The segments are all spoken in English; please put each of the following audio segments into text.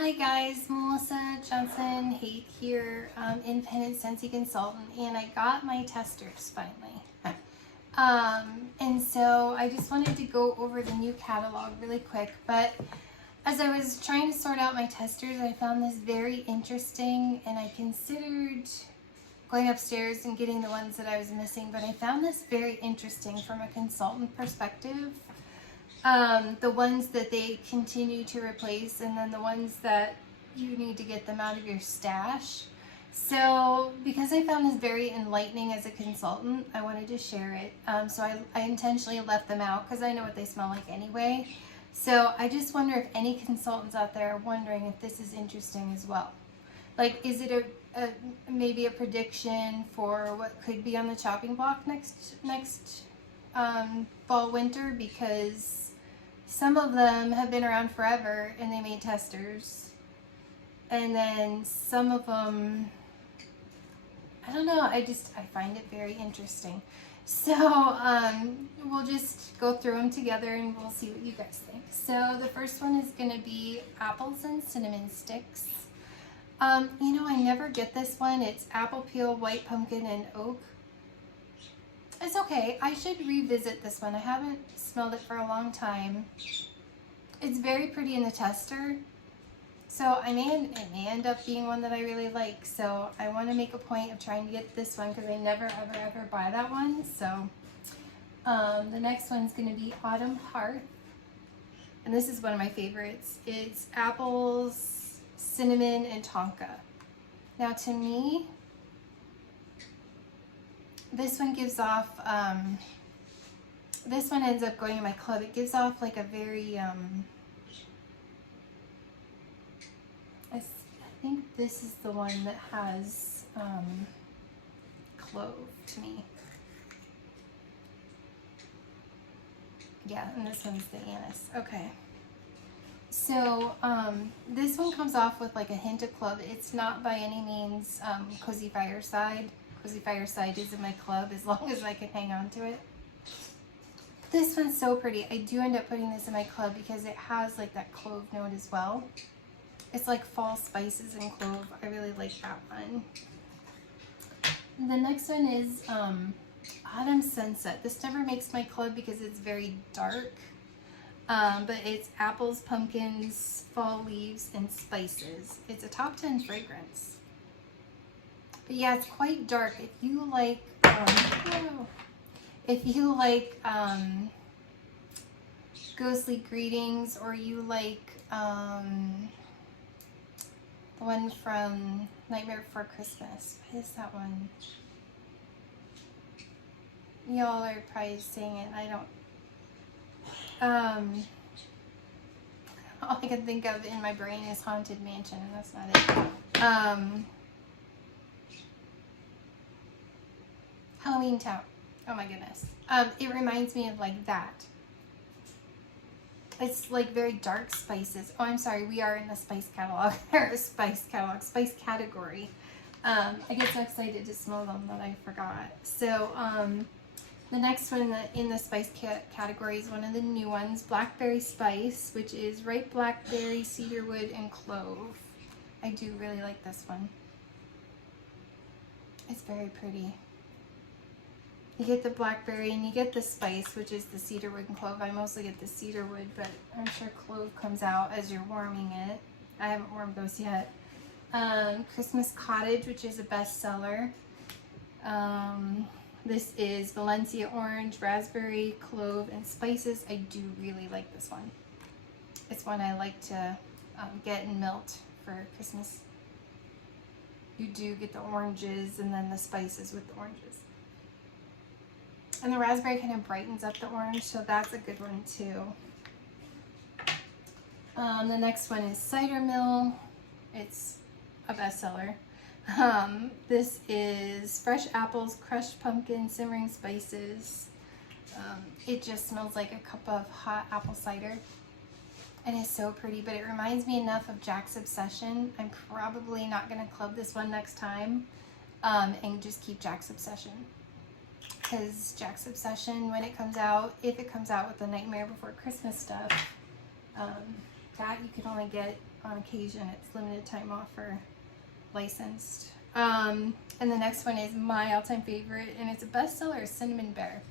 Hi guys, Melissa Johnson Haight here, independent Scentsy consultant, and I got my testers finally. And so I just wanted to go over the new catalog really quick, but as I was trying to sort out my testers, I found this very interesting, and I considered going upstairs and getting the ones that I was missing, but I found this very interesting from a consultant perspective. The ones that they continue to replace, and then the ones that you need to get them out of your stash. So because I found this very enlightening as a consultant, I wanted to share it. So I intentionally left them out because I know what they smell like anyway. So I just wonder if any consultants out there are wondering if this is interesting as well. Like, is it maybe a prediction for what could be on the chopping block next fall winter, because some of them have been around forever and they made testers, and then some of them, I don't know, I find it very interesting. So we'll just go through them together and we'll see what you guys think. So the first one is going to be apples and cinnamon sticks. You know, I never get this one. It's apple peel, white pumpkin, and oak. It's okay. I should revisit this one. I haven't smelled it for a long time. It's very pretty in the tester. So it may end up being one that I really like. So I want to make a point of trying to get this one because I never ever buy that one. So the next one's going to be Autumn Hearth. And this is one of my favorites. It's apples, cinnamon, and tonka. Now to me, this one gives off, this one ends up going in my club. It gives off like a very, I think this is the one that has clove to me. Yeah, and this one's the anise. Okay. So this one comes off with like a hint of clove. It's not by any means Cozy Fireside. Cozy Fireside is in my club as long as I can hang on to it. This one's so pretty. I do end up putting this in my club because it has like that clove note as well. It's like fall spices and clove. I really like that one. The next one is Autumn Sunset. This never makes my club because it's very dark. But it's apples, pumpkins, fall leaves, and spices. It's a top 10 fragrance. But yeah, it's quite dark. If you like, Ghostly Greetings, or you like the one from Nightmare Before Christmas. What is that one? Y'all are probably saying it. I don't. All I can think of in my brain is Haunted Mansion, and that's not it. Halloween Town. Oh my goodness. It reminds me of like that. It's like very dark spices. Oh, I'm sorry. We are in the spice catalog. Or spice category. I get so excited to smell them that I forgot. So, the next one in the spice category is one of the new ones, Blackberry Spice, which is ripe blackberry, cedarwood, and clove. I do really like this one. It's very pretty. You get the blackberry and you get the spice, which is the cedarwood and clove. I mostly get the cedarwood, but I'm sure clove comes out as you're warming it. I haven't warmed those yet. Christmas Cottage, which is a bestseller. This is Valencia Orange, Raspberry, Clove, and Spices. I do really like this one. It's one I like to get and melt for Christmas. You do get the oranges and then the spices with the oranges. And the raspberry kind of brightens up the orange, so that's a good one too. The next one is Cider Mill. It's a bestseller. This is fresh apples, crushed pumpkin, simmering spices. It just smells like a cup of hot apple cider. And it's so pretty, but it reminds me enough of Jack's Obsession. I'm probably not going to club this one next time and just keep Jack's Obsession. Because Jack's Obsession, when it comes out, if it comes out with the Nightmare Before Christmas stuff, that you can only get on occasion. It's limited time offer, licensed. And the next one is my all-time favorite, and it's a bestseller, Cinnamon Bear.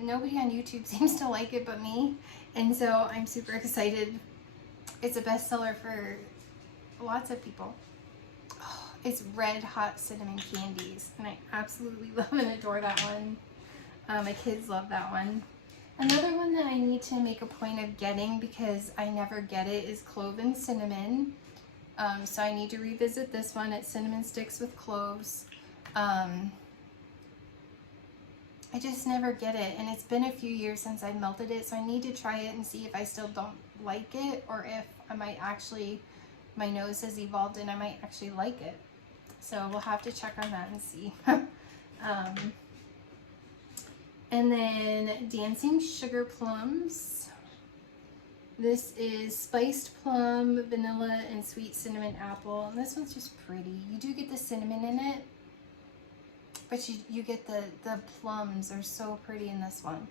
Nobody on YouTube seems to like it but me, and so I'm super excited. It's a bestseller for lots of people. Oh, it's red hot cinnamon candies, and I absolutely love and adore that one. My kids love that one. Another one that I need to make a point of getting because I never get it is clove and cinnamon. So I need to revisit this one. It's cinnamon sticks with cloves. I just never get it, and it's been a few years since I melted it, so I need to try it and see if I still don't like it, or if I might actually, my nose has evolved and I might actually like it. So we'll have to check on that and see. And then Dancing Sugar Plums. This is spiced plum, vanilla, and sweet cinnamon apple. And this one's just pretty. You do get the cinnamon in it, but you get the plums are so pretty in this one.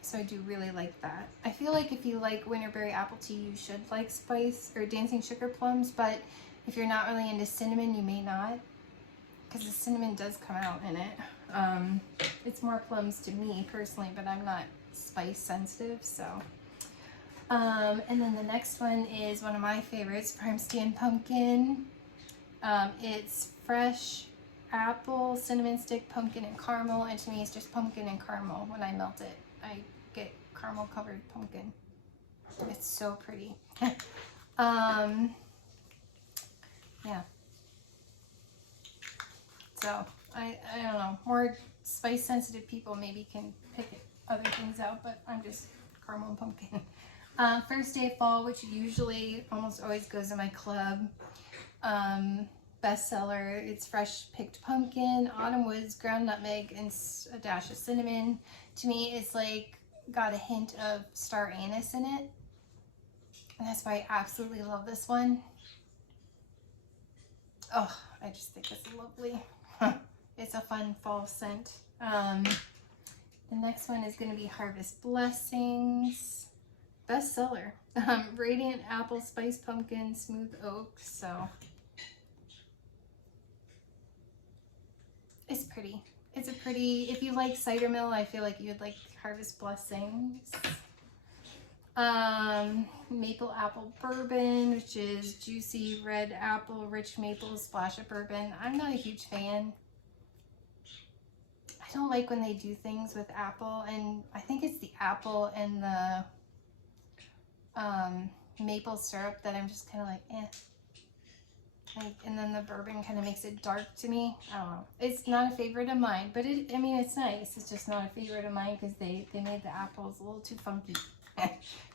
So I do really like that. I feel like if you like winterberry apple tea, you should like spice or dancing sugar plums, but if you're not really into cinnamon, you may not, because the cinnamon does come out in it. It's more plums to me personally, but I'm not spice sensitive, so. And then the next one is one of my favorites, Prime Stand Pumpkin. It's fresh apple, cinnamon stick, pumpkin, and caramel, and to me it's just pumpkin and caramel. When I melt it, I get caramel covered pumpkin. It's so pretty. Yeah. So I don't know, more spice sensitive people maybe can pick other things out, but I'm just caramel and pumpkin. First day of fall, which usually almost always goes in my club. Bestseller, it's fresh picked pumpkin, autumn woods, ground nutmeg, and a dash of cinnamon. To me, it's like got a hint of star anise in it, and that's why I absolutely love this one. Oh, I just think it's lovely. It's a fun fall scent. The next one is going to be Harvest Blessings. Bestseller. Radiant apple, spice pumpkin, smooth oak. So it's pretty. It's a pretty, if you like Cider Mill, I feel like you'd like Harvest Blessings. Maple apple bourbon, which is juicy red apple, rich maple, splash of bourbon. I'm not a huge fan. I don't like when they do things with apple, and I think it's the apple and the maple syrup that I'm just kind of like, eh. And then the bourbon kind of makes it dark to me. I don't know. It's not a favorite of mine, but I mean, it's nice. It's just not a favorite of mine because they made the apples a little too funky. To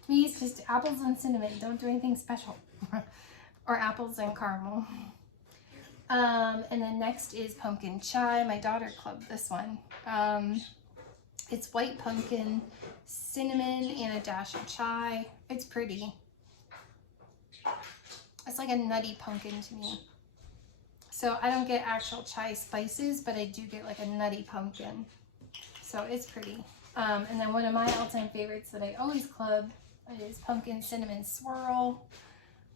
me, it's just apples and cinnamon. Don't do anything special. Or apples and caramel. And then next is pumpkin chai. My daughter clubbed this one. It's white pumpkin, cinnamon, and a dash of chai. It's pretty. It's like a nutty pumpkin to me. So I don't get actual chai spices, but I do get like a nutty pumpkin. So it's pretty. And then one of my all-time favorites that I always club is pumpkin cinnamon swirl.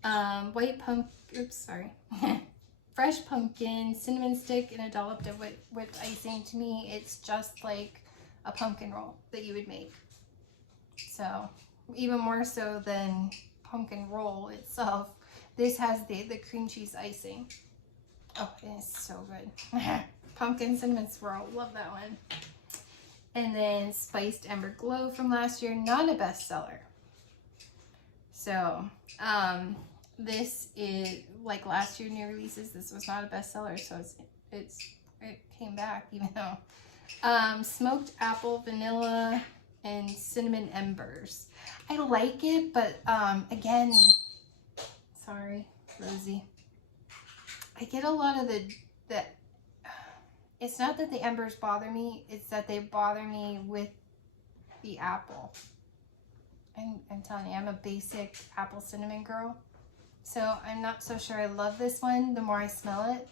White pumpkin, oops, sorry. Fresh pumpkin, cinnamon stick, and a dollop of whipped icing. To me, it's just like a pumpkin roll that you would make. So even more so than pumpkin roll itself, this has the cream cheese icing. Oh, it is so good. Pumpkin cinnamon swirl, love that one. And then Spiced Ember Glow from last year, not a bestseller. So this is like last year new releases. This was not a bestseller, so it came back even though. Smoked apple, vanilla, and cinnamon embers. I like it, but again, sorry, Rosie. I get a lot of the it's not that the embers bother me, it's that they bother me with the apple. And I'm telling you, I'm a basic apple cinnamon girl. So I'm not so sure I love this one the more I smell it.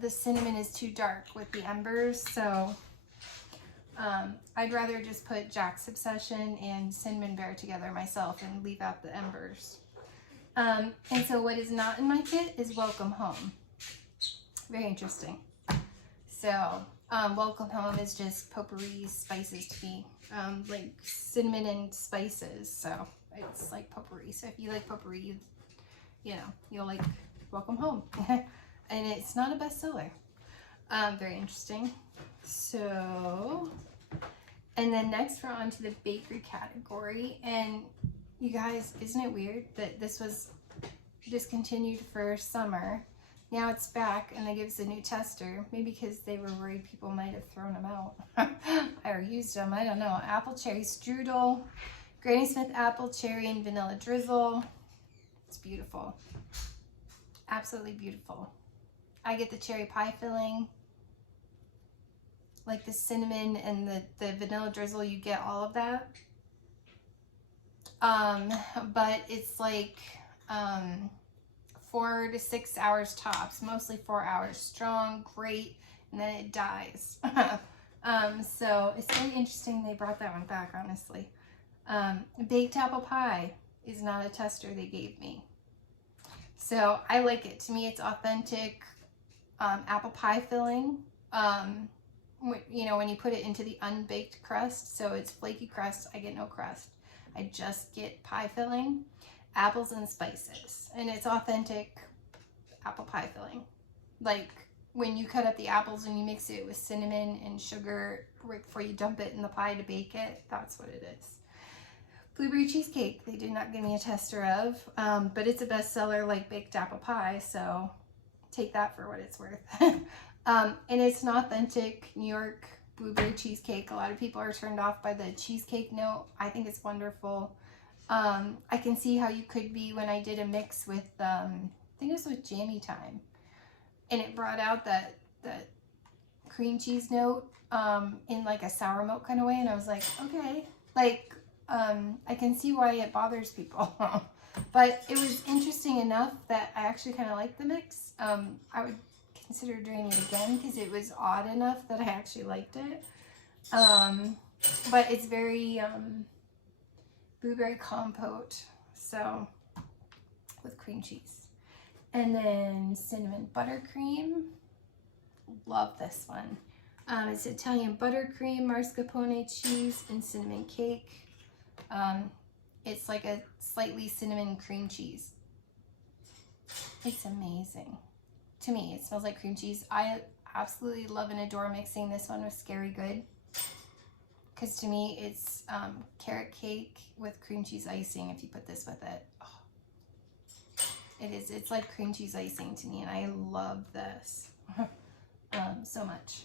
The cinnamon is too dark with the embers, so I'd rather just put Jack's Obsession and Cinnamon Bear together myself and leave out the embers. And so what is not in my kit is Welcome Home. Very interesting. So Welcome Home is just potpourri spices to me, like cinnamon and spices. So it's like potpourri. So if you like potpourri, you know, you'll like Welcome Home. And it's not a bestseller. Very interesting. So, and then next we're on to the bakery category. And you guys, isn't it weird that this was discontinued for summer? Now it's back and they give us a new tester. Maybe because they were worried people might have thrown them out or used them. I don't know. Apple cherry strudel, Granny Smith apple cherry and vanilla drizzle. It's beautiful. Absolutely beautiful. I get the cherry pie filling. Like the cinnamon and the vanilla drizzle, you get all of that. But it's like 4 to 6 hours tops, mostly 4 hours strong, great, and then it dies. So it's really interesting they brought that one back, honestly. Baked apple pie is not a tester they gave me. So I like it. To me, it's authentic apple pie filling. You know, when you put it into the unbaked crust, so it's flaky crust, I get no crust. I just get pie filling, apples and spices, and it's authentic apple pie filling. Like when you cut up the apples and you mix it with cinnamon and sugar right before you dump it in the pie to bake it, that's what it is. Blueberry cheesecake, they did not give me a tester of, but it's a bestseller like baked apple pie, so take that for what it's worth. And it's an authentic New York blueberry cheesecake. A lot of people are turned off by the cheesecake note. I think it's wonderful. I can see how you could be when I did a mix with, I think it was with Jammy Time. And it brought out that cream cheese note in like a sour milk kind of way. And I was like, okay, like I can see why it bothers people. But it was interesting enough that I actually kind of liked the mix. I would consider doing it again because it was odd enough that I actually liked it. But it's very blueberry compote, so with cream cheese. And then cinnamon buttercream. Love this one. It's Italian buttercream, mascarpone cheese, and cinnamon cake. It's like a slightly cinnamon cream cheese. It's amazing. To me, it smells like cream cheese. I absolutely love and adore mixing this one with Scary Good. Because to me, it's carrot cake with cream cheese icing if you put this with it. Oh. It is. It's like cream cheese icing to me, and I love this so much.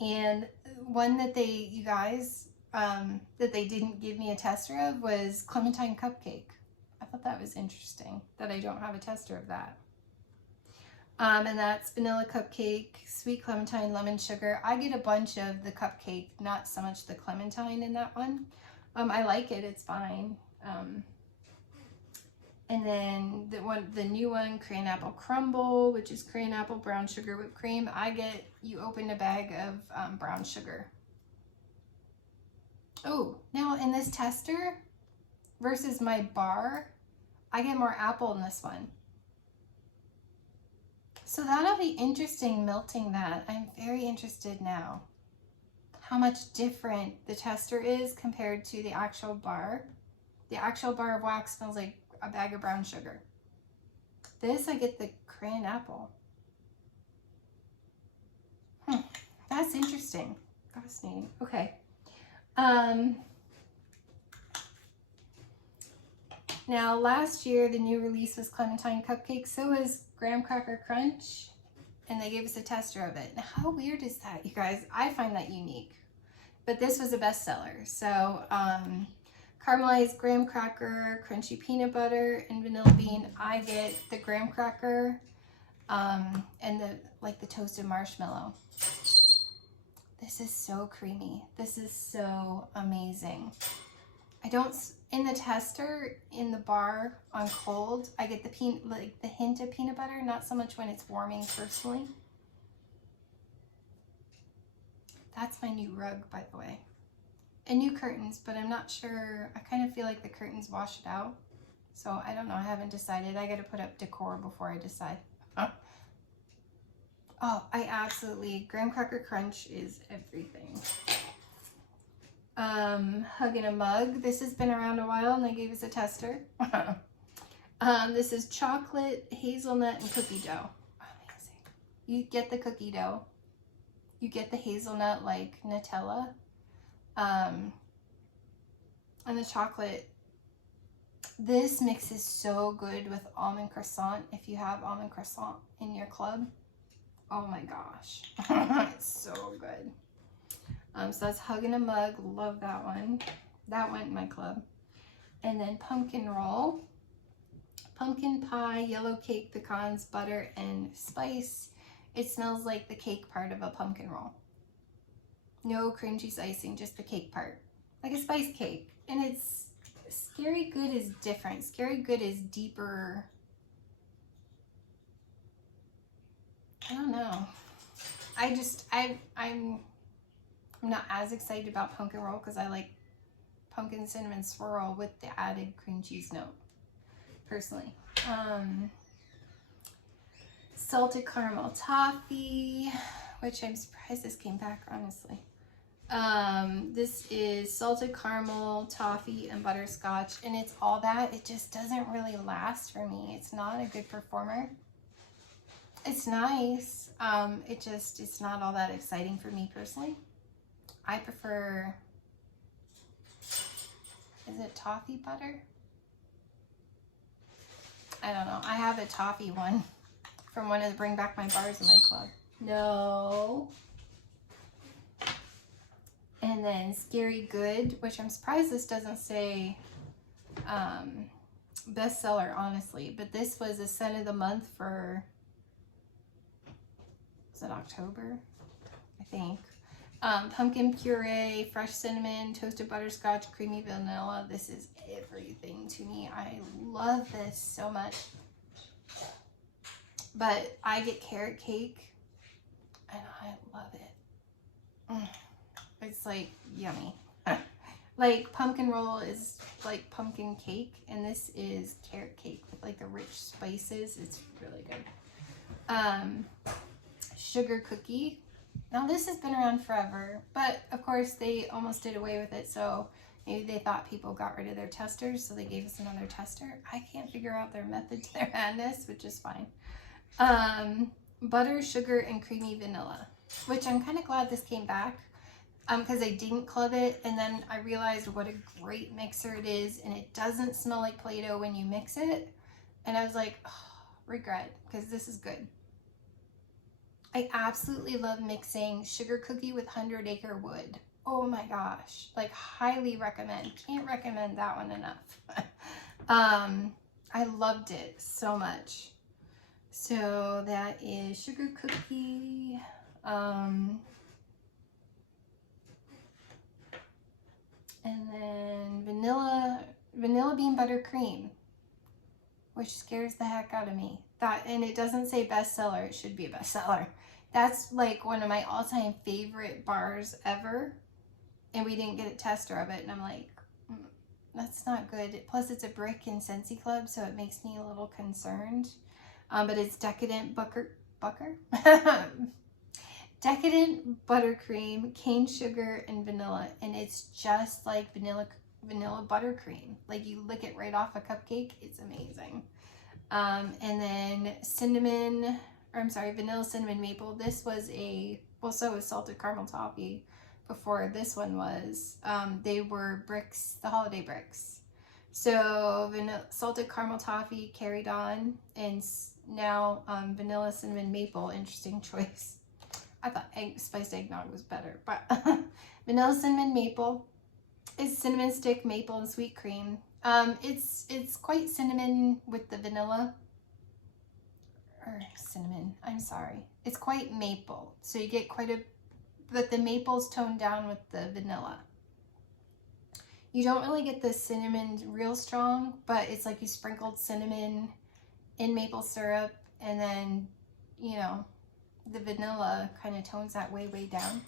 And one that you guys, that they didn't give me a tester of was Clementine Cupcake. I thought that was interesting that I don't have a tester of that. And that's vanilla cupcake, sweet clementine, lemon sugar. I get a bunch of the cupcake, not so much the clementine in that one. I like it, it's fine. And then the new one, Crayon Apple Crumble, which is crayon apple, brown sugar, whipped cream. You open a bag of brown sugar. Oh, now in this tester versus my bar, I get more apple in this one. So that'll be interesting melting that. I'm very interested now how much different the tester is compared to the actual bar. The actual bar of wax smells like a bag of brown sugar. This, I get the crayon apple. That's interesting. Fascinating. Okay. Now last year the new release was Clementine Cupcake, so was Graham Cracker Crunch, and they gave us a tester of it. Now how weird is that, you guys? I find that unique. But this was a bestseller. So caramelized graham cracker, crunchy peanut butter, and vanilla bean. I get the graham cracker and the toasted marshmallow. This is so creamy. This is so amazing. In the tester, in the bar on cold, I get the hint of peanut butter, not so much when it's warming personally. That's my new rug, by the way. And new curtains, but I'm not sure. I kind of feel like the curtains wash it out. So I don't know. I haven't decided. I got to put up decor before I decide. Oh, I absolutely, Graham Cracker Crunch is everything. Hug in a Mug. This has been around a while and they gave us a tester. This is chocolate, hazelnut, and cookie dough. Amazing. You get the cookie dough. You get the hazelnut like Nutella. And the chocolate. This mixes so good with almond croissant if you have almond croissant in your club. Oh my gosh. It's so good. So that's Hug in a Mug. Love that one. That went in my club. And then pumpkin roll. Pumpkin pie, yellow cake, pecans, butter, and spice. It smells like the cake part of a pumpkin roll. No cream cheese icing, just the cake part. Like a spice cake. And it's, Scary Good is different. Scary Good is deeper. I don't know. I'm not as excited about pumpkin roll because I like pumpkin cinnamon swirl with the added cream cheese note, personally. Salted caramel toffee, which I'm surprised this came back, honestly. This is salted caramel, toffee, and butterscotch, and it's all that. It just doesn't really last for me. It's not a good performer. It's nice. It's not all that exciting for me personally. I prefer, is it toffee butter? I don't know. I have a toffee one from one of the Bring Back My Bars in my club. No. And then Scary Good, which I'm surprised this doesn't say bestseller, honestly. But this was a scent of the month for, was it October? I think. Pumpkin puree, fresh cinnamon, toasted butterscotch, creamy vanilla. This is everything to me. I love this so much. But I get carrot cake and I love it. It's like yummy. Like pumpkin roll is like pumpkin cake, and this is carrot cake with like the rich spices. It's really good. Sugar cookie. Now this has been around forever, but of course they almost did away with it, so maybe they thought people got rid of their testers, so they gave us another tester. I can't figure out their method to their madness, which is fine. Butter, sugar, and creamy vanilla, which I'm kind of glad this came back, because I didn't club it, and then I realized what a great mixer it is, and it doesn't smell like Play-Doh when you mix it, and I was like, oh, regret, because this is good. I absolutely love mixing sugar cookie with 100 Acre Wood. Oh my gosh, like highly recommend. Can't recommend that one enough. I loved it so much. So that is sugar cookie. And then vanilla bean buttercream, which scares the heck out of me. And it doesn't say bestseller. It should be a bestseller. That's like one of my all-time favorite bars ever. And we didn't get a tester of it. And I'm like, that's not good. Plus it's a brick in Scentsy Club, so it makes me a little concerned. But it's decadent decadent buttercream, cane sugar, and vanilla. And it's just like vanilla buttercream. Like you lick it right off a cupcake. It's amazing. And then vanilla cinnamon maple. This was so was salted caramel toffee before this one was. They were bricks, the holiday bricks. So salted caramel toffee carried on, and now vanilla cinnamon maple. Interesting choice. I thought spiced eggnog was better, but vanilla cinnamon maple is cinnamon stick, maple, and sweet cream. It's quite cinnamon with the vanilla, or cinnamon, I'm sorry. It's quite maple. So you get but the maple's toned down with the vanilla. You don't really get the cinnamon real strong, but it's like you sprinkled cinnamon in maple syrup, and then, you know, the vanilla kind of tones that way down.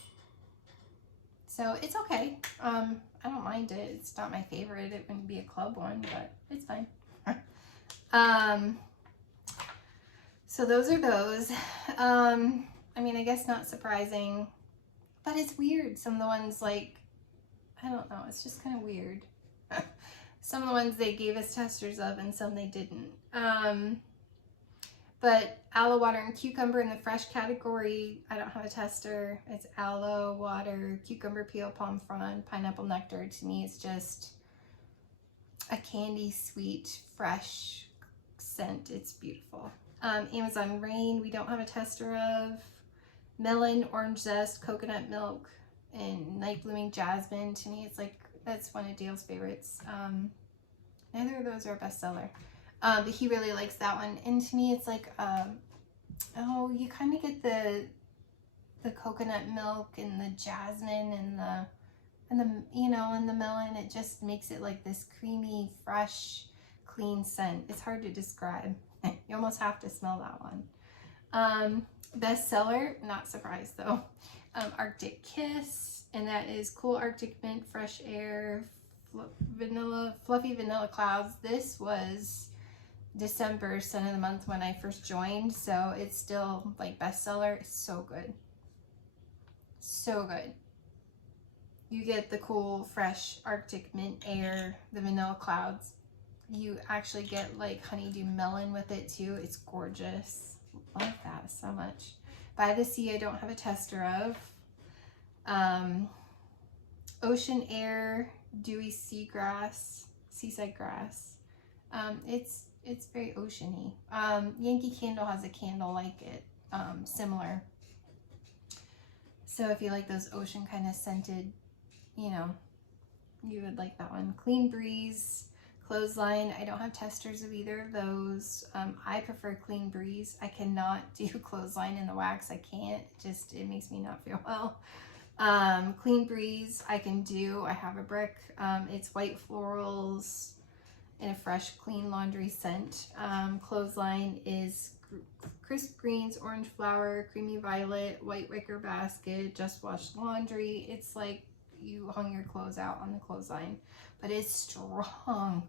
So it's okay. I don't mind it. It's not my favorite. It wouldn't be a club one, but it's fine. So those are those. I mean, I guess not surprising, but it's weird. Some of the ones, like, I don't know, it's just kind of weird. Some of the ones they gave us testers of and some they didn't. But aloe water and cucumber in the fresh category, I don't have a tester. It's aloe water, cucumber peel, palm frond, pineapple nectar. To me, it's just a candy sweet, fresh scent. It's beautiful. Amazon Rain, we don't have a tester of. Melon, orange zest, coconut milk, and night blooming jasmine. To me, it's like, that's one of Dale's favorites. Neither of those are a bestseller. But he really likes that one. And to me, it's like, oh, you kind of get the coconut milk and the jasmine and the you know, and the melon. It just makes it like this creamy, fresh, clean scent. It's hard to describe. You almost have to smell that one. Bestseller, not surprised though. Arctic Kiss, and that is Cool Arctic Mint, Fresh Air, Fluffy Vanilla Clouds. This was December scent of the month when I first joined, so it's still like bestseller. It's so good. So good. You get the cool, fresh Arctic Mint air, the vanilla clouds. You actually get like honeydew melon with it too. It's gorgeous. Love that so much. By the Sea, I don't have a tester of. Ocean Air, Dewy Seagrass, Seaside Grass. It's very oceany. Yankee Candle has a candle like it, similar. So if you like those ocean kind of scented, you know, you would like that one. Clean Breeze, Clothesline, I don't have testers of either of those. I prefer Clean Breeze. I cannot do Clothesline in the wax. I can't. It makes me not feel well. Clean Breeze, I can do. I have a brick. It's white florals in a fresh, clean laundry scent. Clothesline is crisp greens, orange flower, creamy violet, white wicker basket, just washed laundry. It's like you hung your clothes out on the clothesline, but it's strong.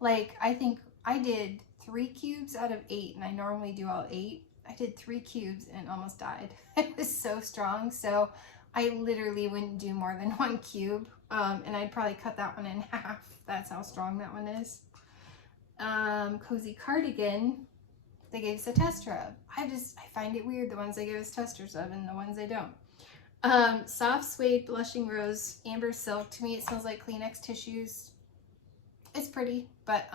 Like, I think I did 3 cubes out of 8, and I normally do all 8. I did 3 cubes and almost died. It was so strong. So I literally wouldn't do more than 1 cube, and I'd probably cut that one in half. That's how strong that one is. Cozy Cardigan, they gave us a tester of. I find it weird, the ones they give us testers of and the ones they don't. Soft Suede Blushing Rose Amber Silk. To me, it smells like Kleenex tissues. It's pretty, but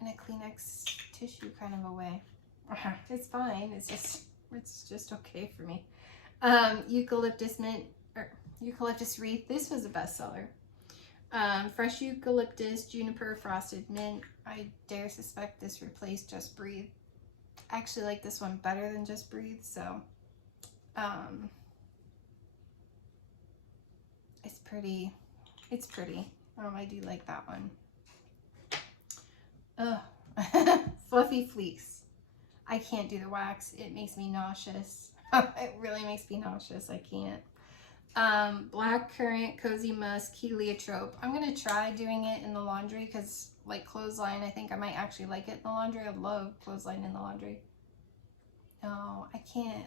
in a Kleenex tissue kind of a way. It's fine. It's just okay for me. Eucalyptus Mint, or Eucalyptus Wreath. This was a bestseller. Fresh Eucalyptus, Juniper, Frosted Mint. I dare suspect this replaced Just Breathe. I actually like this one better than Just Breathe, so it's pretty. It's pretty. I do like that one. Ugh. Fluffy Fleece. I can't do the wax. It makes me nauseous. It really makes me nauseous. I can't. Black Currant, Cozy Musk, Heliotrope. I'm going to try doing it in the laundry because, like Clothesline, I think I might actually like it in the laundry. I love Clothesline in the laundry. No, I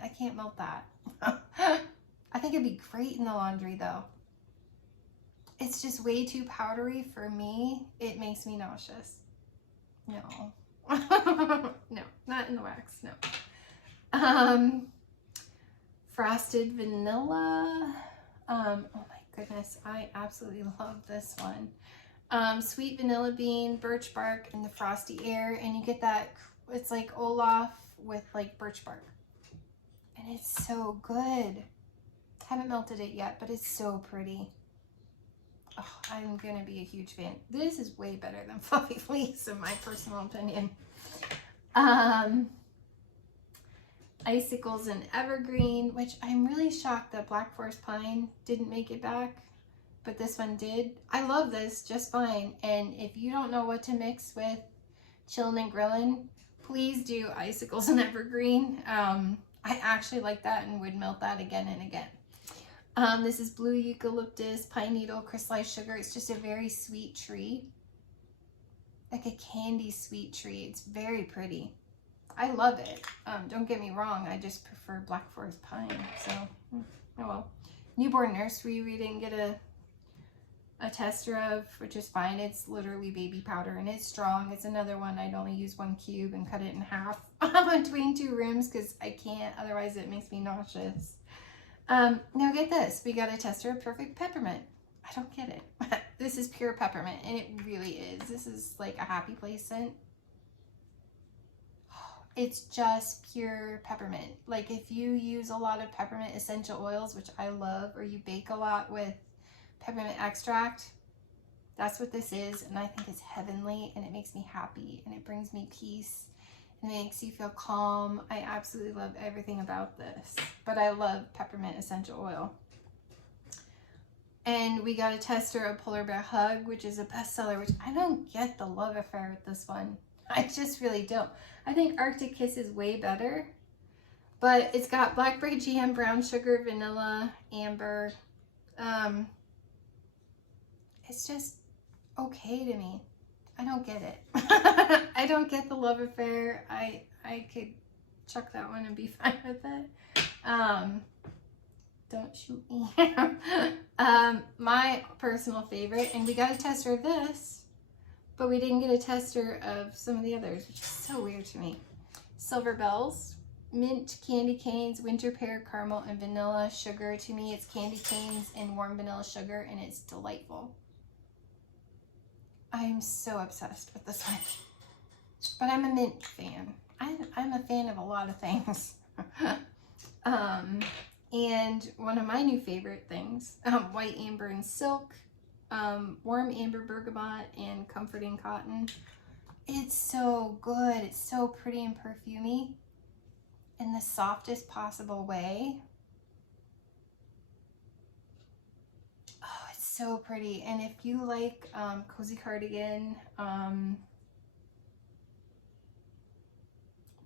can't melt that. I think it'd be great in the laundry though. It's just way too powdery for me. It makes me nauseous. No. No, not in the wax, no. Frosted Vanilla. Oh my goodness, I absolutely love this one. Sweet Vanilla Bean, Birch Bark, and the Frosty Air. And you get that, it's like Olaf with like birch bark. And it's so good. Haven't melted it yet, but it's so pretty. Oh, I'm going to be a huge fan. This is way better than Fluffy Fleece, in my personal opinion. Icicles and Evergreen, which I'm really shocked that Black Forest Pine didn't make it back, but this one did. I love this just fine. And if you don't know what to mix with chillin' and grillin', please do Icicles and Evergreen. I actually like that and would melt that again and again. This is blue eucalyptus, pine needle, crystallized sugar. It's just a very sweet tree. Like a candy sweet tree. It's very pretty. I love it. Don't get me wrong. I just prefer Black Forest pine. So, oh well. Newborn Nursery, we didn't get a tester of, which is fine. It's literally baby powder and it's strong. It's another one. I'd only use 1 cube and cut it in half between 2 rooms because I can't. Otherwise, it makes me nauseous. Now get this. We got a tester of Perfect Peppermint. I don't get it. This is pure peppermint and it really is. This is like a happy place scent. It's just pure peppermint. Like if you use a lot of peppermint essential oils, which I love, or you bake a lot with peppermint extract, that's what this is. And I think it's heavenly and it makes me happy and it brings me peace and it makes you feel calm. I absolutely love everything about this, but I love peppermint essential oil. And we got a tester of Polar Bear Hug, which is a bestseller, which I don't get the love affair with this one. I just really don't. I think Arctic Kiss is way better, but it's got blackberry jam, brown sugar, vanilla, amber. It's just okay to me. I don't get it. I don't get the love affair. I could chuck that one and be fine with it. Don't shoot me. My personal favorite, and we got a tester of this, but we didn't get a tester of some of the others, which is so weird to me. Silver Bells, mint, candy canes, winter pear, caramel, and vanilla sugar. To me, it's candy canes and warm vanilla sugar, and it's delightful. I'm so obsessed with this one. But I'm a mint fan. I'm a fan of a lot of things. And one of my new favorite things, white amber and silk, warm amber bergamot, and comforting cotton. It's so good. It's so pretty and perfumey in the softest possible way. Oh, it's so pretty. And if you like cozy cardigan,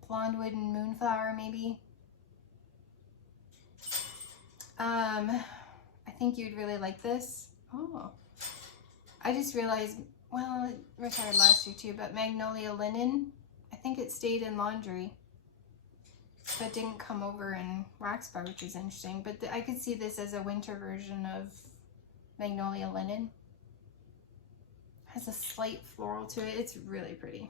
blonde wood and moonflower maybe, I think you'd really like this. Oh, I just realized, well, it retired last year too, but Magnolia Linen, I think it stayed in laundry, but didn't come over in wax bar, which is interesting. But I could see this as a winter version of Magnolia Linen. Has a slight floral to it. It's really pretty.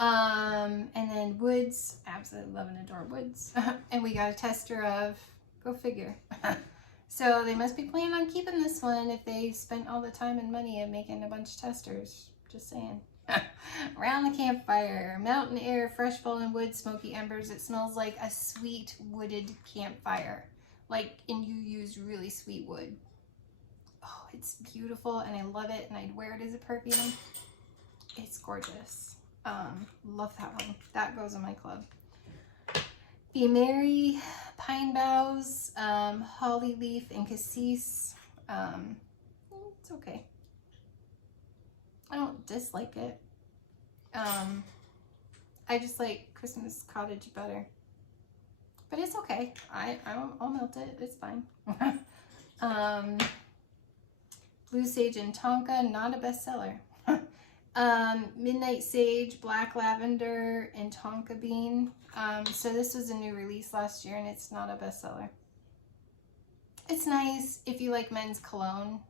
And then woods, absolutely love and adore woods. And we got a tester of, go figure. So they must be planning on keeping this one if they spent all the time and money of making a bunch of testers. Just saying. Around the campfire, mountain air, fresh fallen wood, smoky embers. It smells like a sweet wooded campfire. Like, and you use really sweet wood. Oh, it's beautiful and I love it and I'd wear it as a perfume. It's gorgeous. Love that one. That goes in my club. Be Merry, Pine Boughs, Holly Leaf, and Cassis. It's okay. I don't dislike it. I just like Christmas cottage better. But it's okay. I'll melt it. It's fine. Blue Sage and Tonka, not a bestseller. Midnight Sage, Black Lavender, and Tonka Bean. So this was a new release last year and it's not a bestseller. It's nice if you like men's cologne.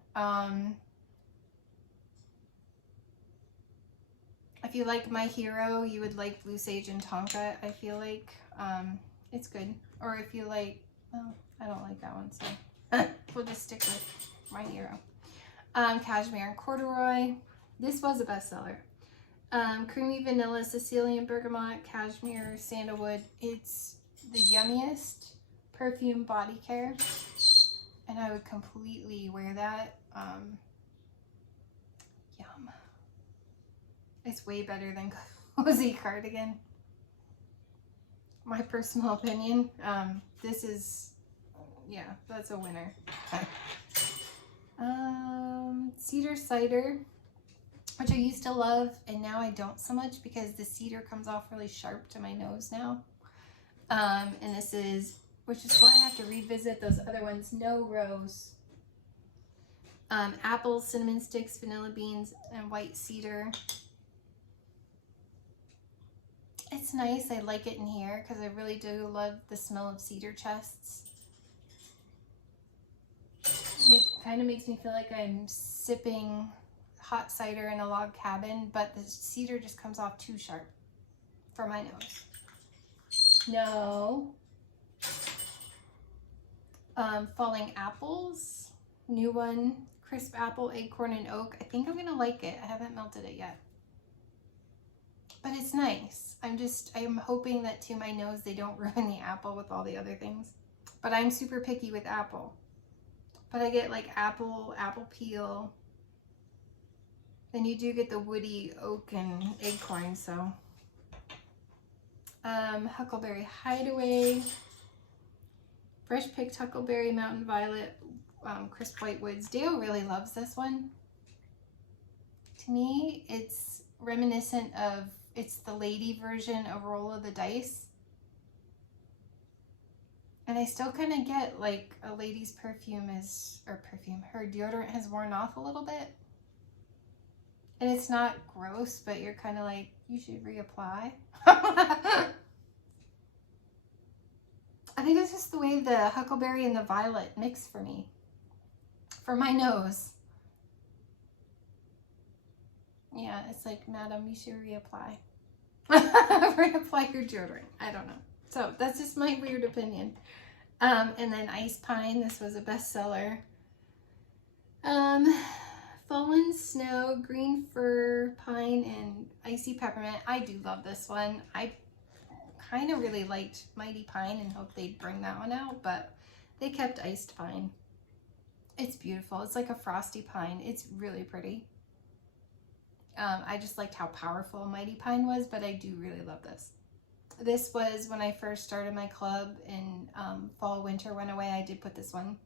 If you like My Hero, you would like Blue Sage and Tonka, I feel like. It's good. Or if you like, well, I don't like that one, so we'll just stick with My Hero. Cashmere and Corduroy. This was a bestseller. Creamy Vanilla, Sicilian Bergamot, Cashmere, Sandalwood. It's the yummiest perfume body care. And I would completely wear that. Yum. It's way better than Cozy Cardigan. My personal opinion. This is, yeah, that's a winner. Cedar Cider, which I used to love and now I don't so much because the cedar comes off really sharp to my nose now. And this is which is why I have to revisit those other ones. No rose. Apples, cinnamon sticks, vanilla beans, and white cedar. It's nice. I like it in here because I really do love the smell of cedar chests. Kind of makes me feel like I'm sipping hot cider in a log cabin, but the cedar just comes off too sharp for my nose. No. Falling apples. New one. Crisp apple, acorn, and oak. I think I'm going to like it. I haven't melted it yet. But it's nice. I'm hoping that to my nose they don't ruin the apple with all the other things. But I'm super picky with apple. But I get like apple peel. Then you do get the woody oak and acorn, so. Huckleberry Hideaway. Fresh picked huckleberry, mountain violet, crisp white woods. Dale really loves this one. To me, it's reminiscent of, it's the lady version of Roll of the Dice. And I still kind of get like a lady's perfume her deodorant has worn off a little bit. And it's not gross, but you're kind of like, you should reapply. I think it's just the way the huckleberry and the violet mix for me. For my nose. Yeah, it's like, madam, you should reapply. Reapply your deodorant. I don't know. So that's just my weird opinion. And then Ice Pine. This was a bestseller. Fallen Snow, Green Fir, Pine, and Icy Peppermint. I do love this one. I kind of really liked Mighty Pine and hoped they'd bring that one out, but they kept Iced Pine. It's beautiful. It's like a frosty pine. It's really pretty. I just liked how powerful Mighty Pine was, but I do really love this. This was when I first started my club in fall, winter went away. I did put this one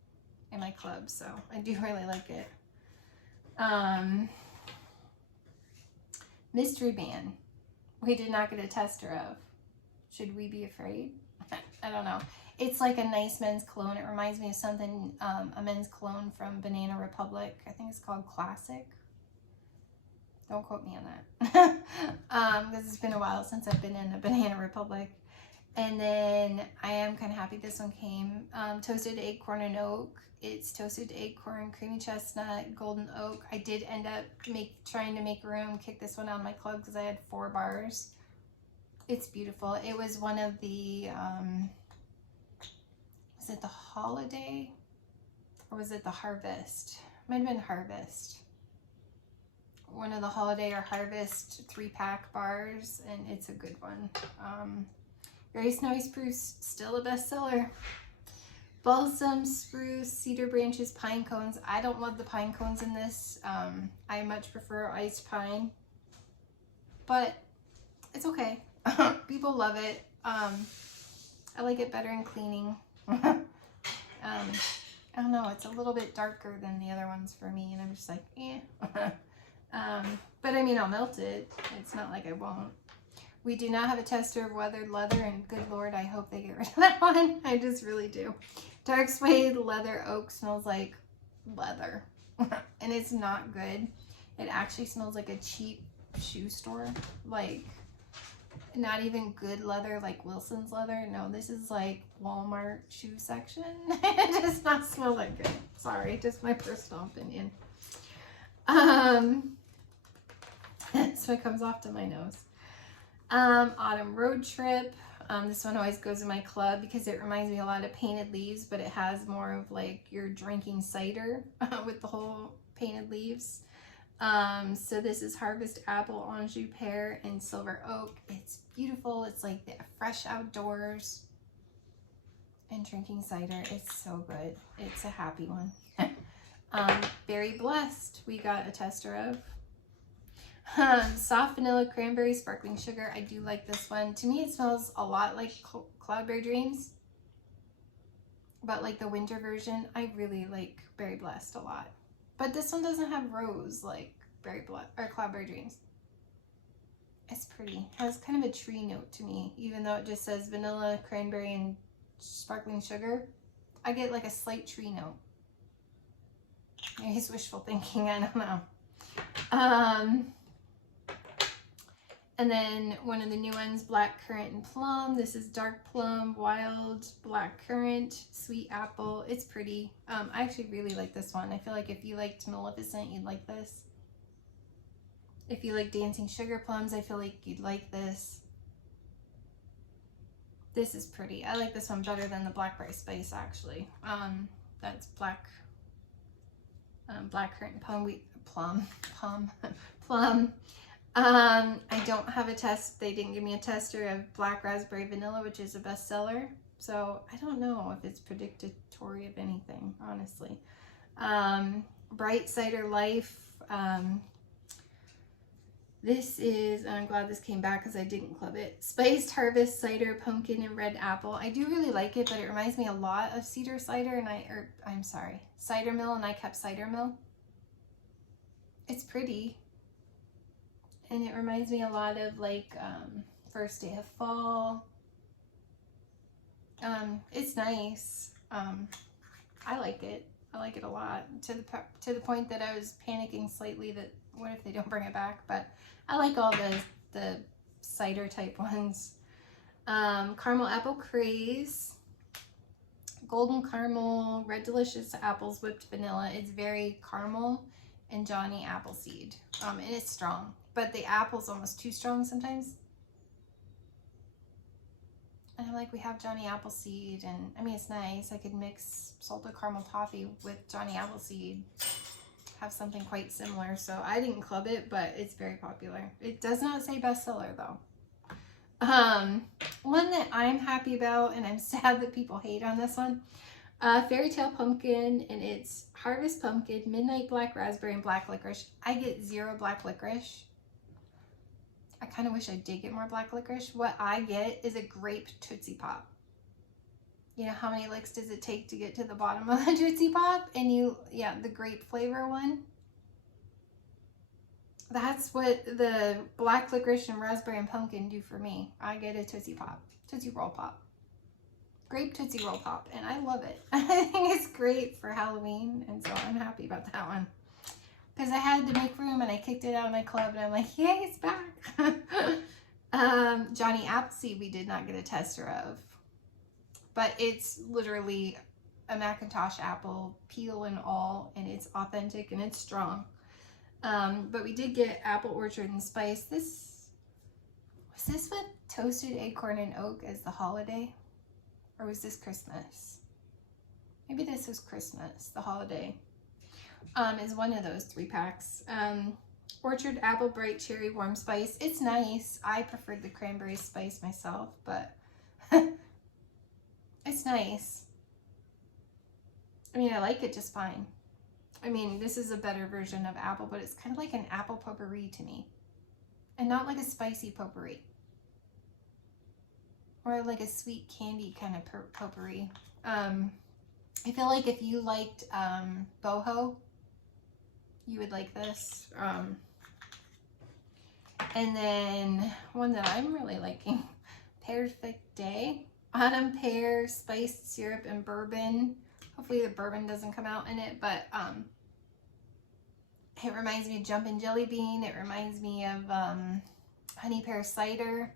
in my club, so I do really like it. Mystery Man. We did not get a tester of. Should we be afraid? I don't know. It's like a nice men's cologne. It reminds me of something, a men's cologne from Banana Republic. I think it's called Classic. Don't quote me on that. Because it's been a while since I've been in a Banana Republic. And then I am kind of happy this one came. Toasted acorn and oak. It's toasted acorn, creamy chestnut, golden oak. I did end up trying to make room, kick this one out of my club because I had 4 bars. It's beautiful. It was one of the, was it the holiday? Or was it the harvest? Might have been harvest. One of the holiday or harvest 3-pack bars, and it's a good one. Very Snowy Spruce, still a bestseller. Balsam, spruce, cedar branches, pine cones. I don't love the pine cones in this. I much prefer iced pine, but it's okay. People love it. I like it better in cleaning. I don't know, it's a little bit darker than the other ones for me, and I'm just like, eh. But I mean, I'll melt it. It's not like I won't. We do not have a tester of weathered leather, and good Lord, I hope they get rid of that one. I just really do. Dark suede leather oak smells like leather, and it's not good. It actually smells like a cheap shoe store, like not even good leather like Wilson's leather. No, this is like Walmart shoe section. It does not smell that good. Sorry, just my personal opinion. So it comes off to my nose. Autumn Road Trip. This one always goes in my club because it reminds me a lot of Painted Leaves, but it has more of like you're drinking cider with the whole painted leaves. So this is Harvest Apple, Anjou Pear, and Silver Oak. It's beautiful. It's like the fresh outdoors and drinking cider. It's so good. It's a happy one. Berry Blessed, we got a tester of. Soft vanilla cranberry sparkling sugar. I do like this one. To me, it smells a lot like Cloudberry Dreams, but like the winter version. I really like Berry Blessed a lot, but this one doesn't have rose like Berry Blessed or Cloudberry Dreams. It's pretty. It has kind of a tree note to me, even though it just says vanilla, cranberry, and sparkling sugar, I get like a slight tree note. Maybe it's wishful thinking, I don't know. And then one of the new ones, black currant and plum. This is dark plum, wild black currant, sweet apple. It's pretty. I actually really like this one. I feel like if you liked Maleficent, you'd like this. If you like dancing sugar plums, I feel like you'd like this. This is pretty. I like this one better than the blackberry spice, actually. That's black currant plum. I don't have a test. They didn't give me a tester of black raspberry vanilla, which is a bestseller. So I don't know if it's predictory of anything, honestly. Bright Cider Life. This is, and I'm glad this came back because I didn't club it. Spiced Harvest Cider, Pumpkin, and Red Apple. I do really like it, but it reminds me a lot of Cedar Cider, and Cider Mill, and I kept Cider Mill. It's pretty. And it reminds me a lot of like First Day of Fall. It's nice. I like it. I like it a lot, to the point that I was panicking slightly that what if they don't bring it back, but I like all the cider type ones. Caramel Apple Craze, Golden Caramel, Red Delicious Apples, Whipped Vanilla. It's very caramel and Johnny Appleseed, and it's strong, but the apple's almost too strong sometimes. And I'm like, we have Johnny Appleseed, and I mean, it's nice. I could mix salted caramel toffee with Johnny Appleseed, have something quite similar. So I didn't club it, but it's very popular. It does not say bestseller though. One that I'm happy about, and I'm sad that people hate on this one, Fairy Tale Pumpkin, and it's Harvest Pumpkin, Midnight Black Raspberry, and Black Licorice. I get 0 black licorice. I kind of wish I did get more black licorice. What I get is a grape Tootsie Pop. You know how many licks does it take to get to the bottom of the Tootsie Pop? And the grape flavor one. That's what the black licorice and raspberry and pumpkin do for me. I get a Tootsie Pop, Tootsie Roll Pop. Grape Tootsie Roll Pop, and I love it. I think it's great for Halloween, and so I'm happy about that one. Because I had to make room, and I kicked it out of my club, and I'm like, yay, it's back. Johnny Appleseed we did not get a tester of. But it's literally a Macintosh apple, peel and all, and it's authentic and it's strong. But we did get Apple Orchard and Spice. Was this with Toasted Acorn and Oak as the holiday? Or was this Christmas? Maybe this was Christmas, the holiday. Is one of those 3 packs. Orchard Apple Bright Cherry Warm Spice. It's nice. I preferred the cranberry spice myself, but it's nice. I mean, I like it just fine. I mean, this is a better version of apple, but it's kind of like an apple potpourri to me. And not like a spicy potpourri. Or like a sweet candy kind of potpourri. I feel like if you liked boho, you would like this. And then one that I'm really liking, Perfect Day. Autumn pear, spiced syrup, and bourbon. Hopefully the bourbon doesn't come out in it, but it reminds me of Jumpin' Jelly Bean. It reminds me of honey pear cider.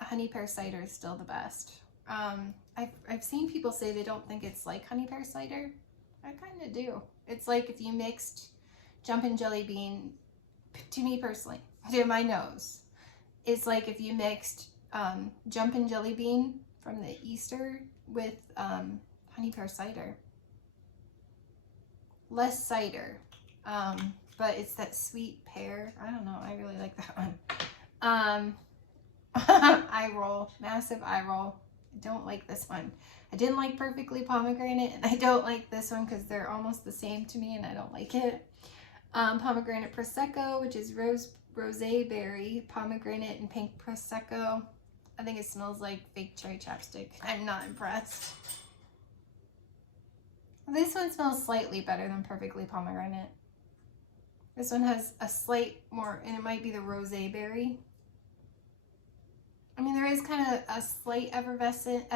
Honey pear cider is still the best. I've seen people say they don't think it's like honey pear cider. I kind of do. It's like if you mixed Jumpin' Jelly Bean, to me personally, to my nose, it's like if you mixed Jumpin' Jelly Bean from the Easter with honey pear cider. Less cider, but it's that sweet pear. I don't know. I really like that one. Eye roll, massive eye roll. I don't like this one. I didn't like Perfectly Pomegranate, and I don't like this one because they're almost the same to me, and I don't like it. Pomegranate Prosecco, which is rosé berry, pomegranate, and pink Prosecco. I think it smells like fake cherry chapstick. I'm not impressed. This one smells slightly better than Perfectly Pomegranate. This one has a slight more, and it might be the rosé berry. I mean, there is kind of a slight effervescent.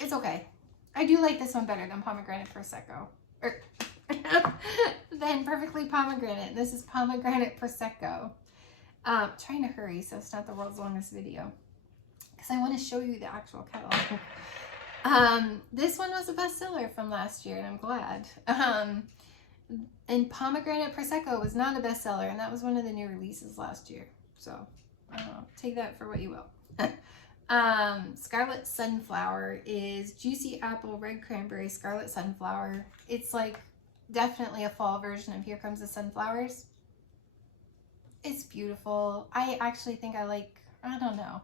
It's okay. I do like this one better than Pomegranate Prosecco. Or than Perfectly Pomegranate. This is Pomegranate Prosecco. Trying to hurry so it's not the world's longest video, because I want to show you the actual catalog. This one was a bestseller from last year, and I'm glad. And Pomegranate Prosecco was not a bestseller, and that was one of the new releases last year. So, I don't know. Take that for what you will. Scarlet Sunflower is juicy apple, red cranberry, Scarlet Sunflower. It's like definitely a fall version of Here Comes the Sunflowers. It's beautiful. I actually think I don't know.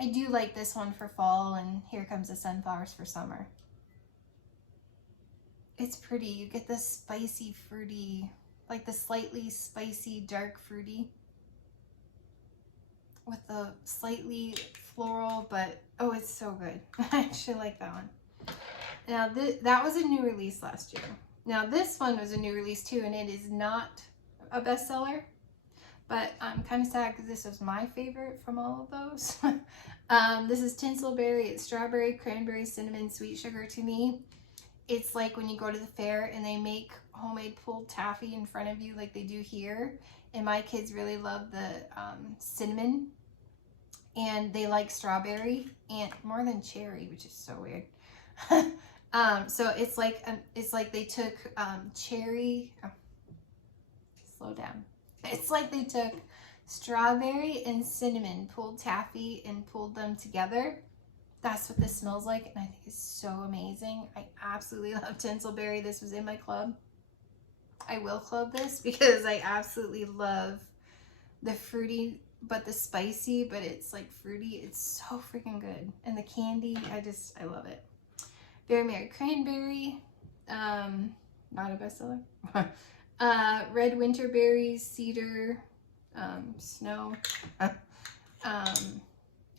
I do like this one for fall, and Here Comes the Sunflowers for summer. It's pretty. You get this spicy, fruity, like the slightly spicy, dark fruity with the slightly floral, but oh, it's so good. I actually like that one. Now, that was a new release last year. Now, this one was a new release too, and it is not a bestseller, but I'm kind of sad because this was my favorite from all of those. This is Tinsel Berry. It's strawberry, cranberry, cinnamon, sweet sugar to me. It's like when you go to the fair and they make homemade pulled taffy in front of you like they do here. And my kids really love the cinnamon, and they like strawberry and more than cherry, which is so weird. So it's like they took cherry. Oh, slow down. It's like they took strawberry and cinnamon, pulled taffy, and pulled them together. That's what this smells like, and I think it's so amazing. I absolutely love Tinsel Berry. This was in my club. I will club this because I absolutely love the fruity, but the spicy, but it's like fruity. It's so freaking good. And the candy, I love it. Very Merry Cranberry, not a bestseller. Red Winter Berries, Cedar, Snow.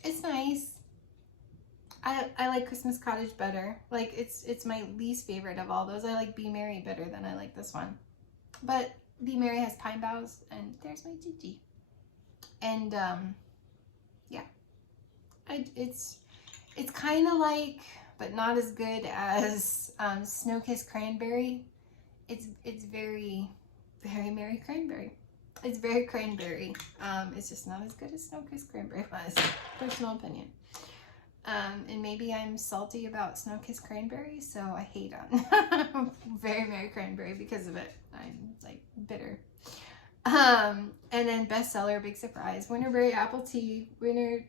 It's nice. I like Christmas Cottage better. Like, it's my least favorite of all those. I like Be Merry better than I like this one. But Be Merry has pine boughs, and there's my Gigi. And yeah, it's kind of like, but not as good as Snow-Kissed Cranberry. It's very, very Merry Cranberry. It's very cranberry. It's just not as good as Snow-Kissed Cranberry was. Personal opinion. And maybe I'm salty about Snow-Kissed Cranberry, so I hate on Very Merry Cranberry because of it. I'm like bitter. And then bestseller, big surprise, Winterberry Apple Tea, Winter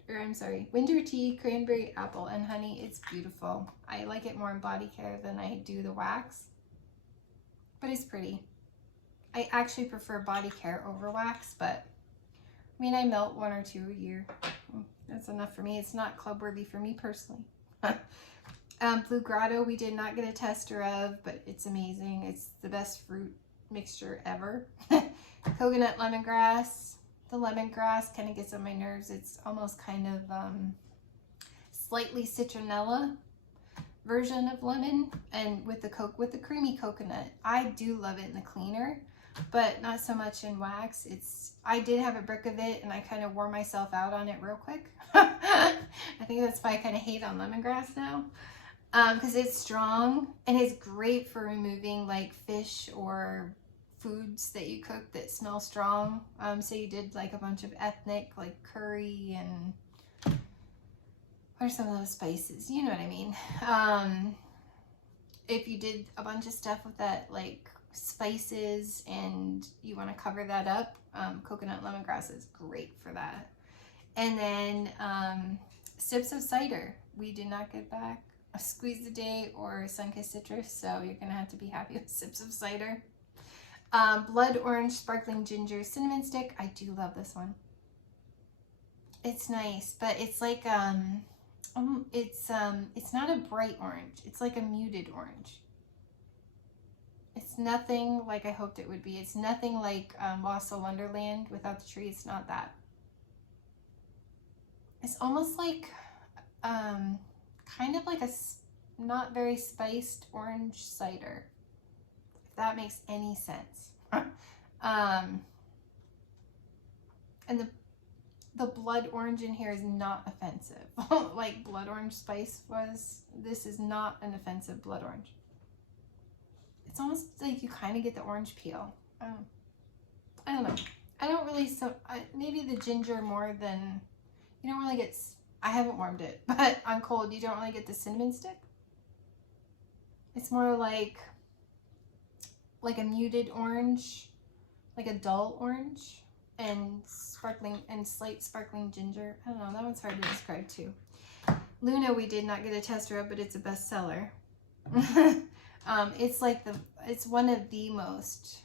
Tea, Cranberry Apple and Honey. It's beautiful. I like it more in body care than I do the wax, but it's pretty. I actually prefer body care over wax, but I mean, I melt 1 or 2 a year. That's enough for me. It's not club worthy for me personally. Blue Grotto, we did not get a tester of, but it's amazing. It's the best fruit mixture ever. Coconut lemongrass. The lemongrass kind of gets on my nerves. It's almost kind of slightly citronella version of lemon, and with the creamy coconut. I do love it in the cleaner, but not so much in wax. I did have a brick of it, and I kind of wore myself out on it real quick. I think that's why I kind of hate on lemongrass now, because it's strong and it's great for removing like fish or foods that you cook that smell strong. Say you did like a bunch of ethnic, like curry and what are some of those spices? You know what I mean. If you did a bunch of stuff with that, like spices, and you want to cover that up, coconut lemongrass is great for that. And then Sips of Cider. We did not get back a Squeeze a Day or Sunkissed Citrus, so you're gonna have to be happy with Sips of Cider. Blood Orange Sparkling Ginger Cinnamon Stick. I do love this one. It's nice, but it's like it's not a bright orange. It's like a muted orange. It's nothing like I hoped it would be. It's nothing like Lost of Wonderland without the tree. It's not that. It's almost like kind of like a not very spiced orange cider, if that makes any sense. And the blood orange in here is not offensive. Like blood orange spice was. This is not an offensive blood orange. It's almost like you kind of get the orange peel. I don't know. I don't really, maybe the ginger more than, you don't really get, I haven't warmed it, but on cold, you don't really get the cinnamon stick. It's more like a muted orange, like a dull orange, and slight sparkling ginger. I don't know, that one's hard to describe too. Luna, we did not get a tester of, but it's a bestseller. It's one of the most